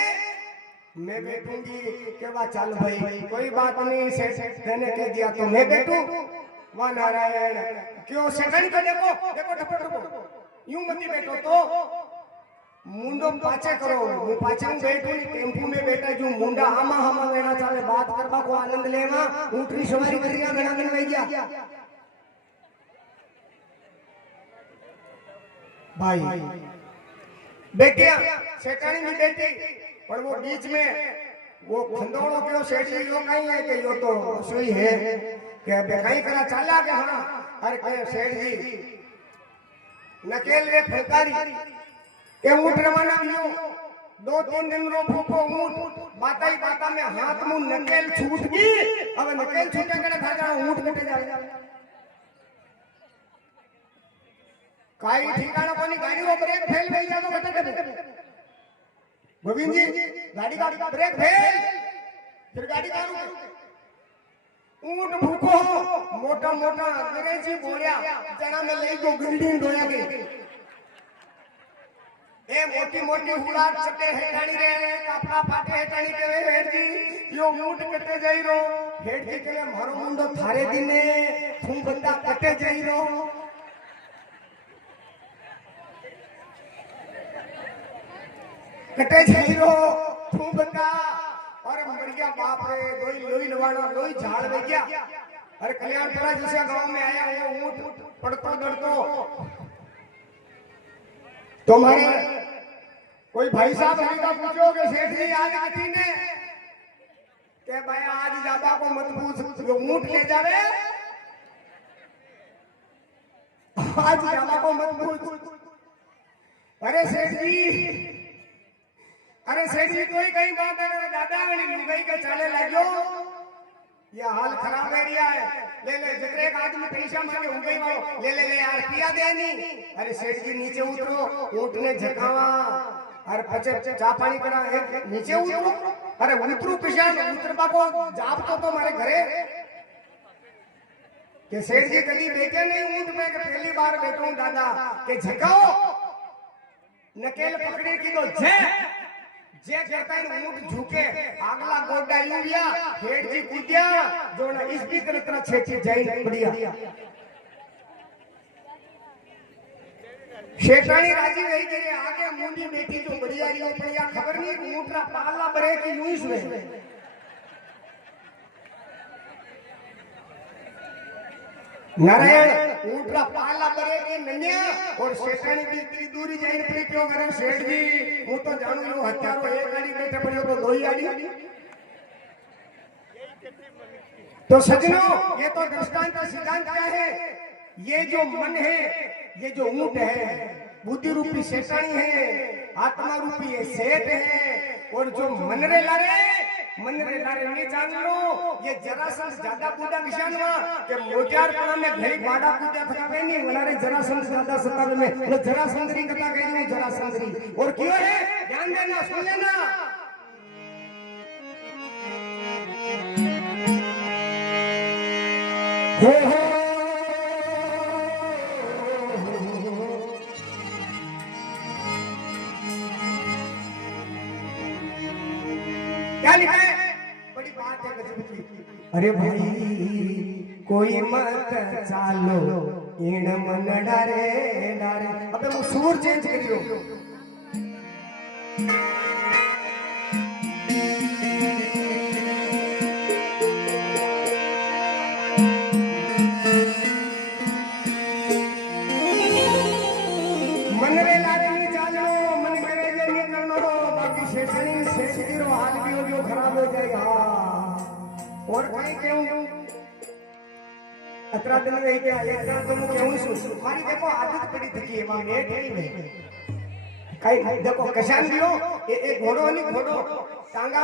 मैं बैठूंगी। के बाद चल भाई कोई बात नहीं, सेठ ने कह दिया तो मैं बैठूं। वाह नारायण, क्यों सेठानी को देखो ठपको यूं मत बैठो, तो मुंडो पाचे करो, હું પાછળ બેઠું ની ટેમ્પો में बैठा जो मुंडा આમાં વેણા ચાલે बात करवा को आनंद लेवा, ऊंटनी सवारी करिया घણા दिन वही गया। भाई बेटिया सेठानी भी बेटी, पर वो बीच में वो खंडोड़ो क्यों सेठ जी यो नहीं है कि यो तो सुई है कि बेकाई करा चाला के हाँ, अरे कहे सेठ जी नकेल रे फलकारी के ऊंट रवाना लियो, 2-3 दिन रो फूको ऊंट, बाता में हाथ मुंह नकेल छूट गई, अब नकेल छूटे करे था जाना ऊंट कटे जाए, काई ठिकाना कोनी गाड़ी रो ब्रेक फेल गई जा तो कटे गोविंद जी गाड़ी का ब्रेक फेल, फिर गाड़ी का ऊंट भूखो मोटा अंग्रेजी बोलिया जना में ले गो बिल्डिंग धोया गई, ए मोटी हुलार चटे हेठाणी रे कपड़ा फाटे हेठाणी के हेठ जी यो ऊंट कटे जाई रो, हेठ जी के मारो मुंडो थारे दिने तू बंदा कटे जाई रो, कटे जाई रो तू बंदा, और मर गया बाप रे, लोई लवाना लोई झाड़ में गया। अरे कल्याणपुरा जैसे गांव में आया वो ऊंट पड़तो डरतो, तुम्हारे कोई भाई साहब का पूछो कि सेठ जी आज आती ने के भाई आज ज्यादा को मत पूछ, जो ऊंट ले जावे आज ज्यादा को मत पूछ, अरे सेठ जी कोई कहीं बात है दादा लुगाई के चाले लागो ये हाल खराब एरिया है ले जितने एक आदमी पैसा मांगे उंगई वालो ले यार पिया दे नहीं अरे सेठ जी नीचे उतरो ऊंट ने झकावा अरे पचे चा पानी करा नीचे उतरो अरे उतरू पिशा उतरबा को जाप तो मारे घरे के सेठ जी कभी बैठे नहीं ऊंट में कि पहली बार बैठो दादा के झकाओ नकेल पकड़ी की तो जे करता है ऊंट झुके आगला गोड्डा यूरिया हेड जी कूद्या जो ना इस भी तरह छेटी जाई बढ़िया शेठानी राजी रही करे आगे मुंडी बैठी तो बढ़िया रही बढ़िया खबर नहीं ऊंट रा पाला बरे की यूं सुने नारायण ऊंटरा पाला बरे के नन्या और शेठानी भी इतनी दूरी जाइन पे क्यों करे सेठ जी वो तो जानू लो हत्यारो एक गाड़ी बैठे पड़ियो तो दो ही गाड़ी तो सजनों ये तो दृष्टांत का सिद्धांत क्या है ये जो मन है ये जो ऊंट है बुद्धि रूपी शेठानी है आत्मा रूपी ये सेठ है और जो मन रे लारे नहीं जान लो ये जरासंध ज्यादा बूढ़ा निशान हुआ कि मोटियार पना में घड़ी बाड़ा कूदा था नहीं वनारे जरासंध ज्यादा सतावे में वो जरासंधरी कथा कही नहीं जरासंधरी और क्यों है ध्यान देना सुन लेना हो क्या लिखा है बड़ी बात है गजब की अरे भाई कोई मत चालो इन मन डरे डरे अबे वो सुर चेंज करियो मन रे लारे नहीं चालो मन करे जे नहीं करनो बाकी शेषनी शेषगिरो हाल भी हो जो खराब हो जाएगा और कहीं क्यों अतरा दिन में क्या एक तो मैं क्यों सुन मारी देखो आदत पड़ी थी कि मां नेट नहीं में कहीं देखो कशान दियो एक घोड़ो नहीं घोड़ो टांगा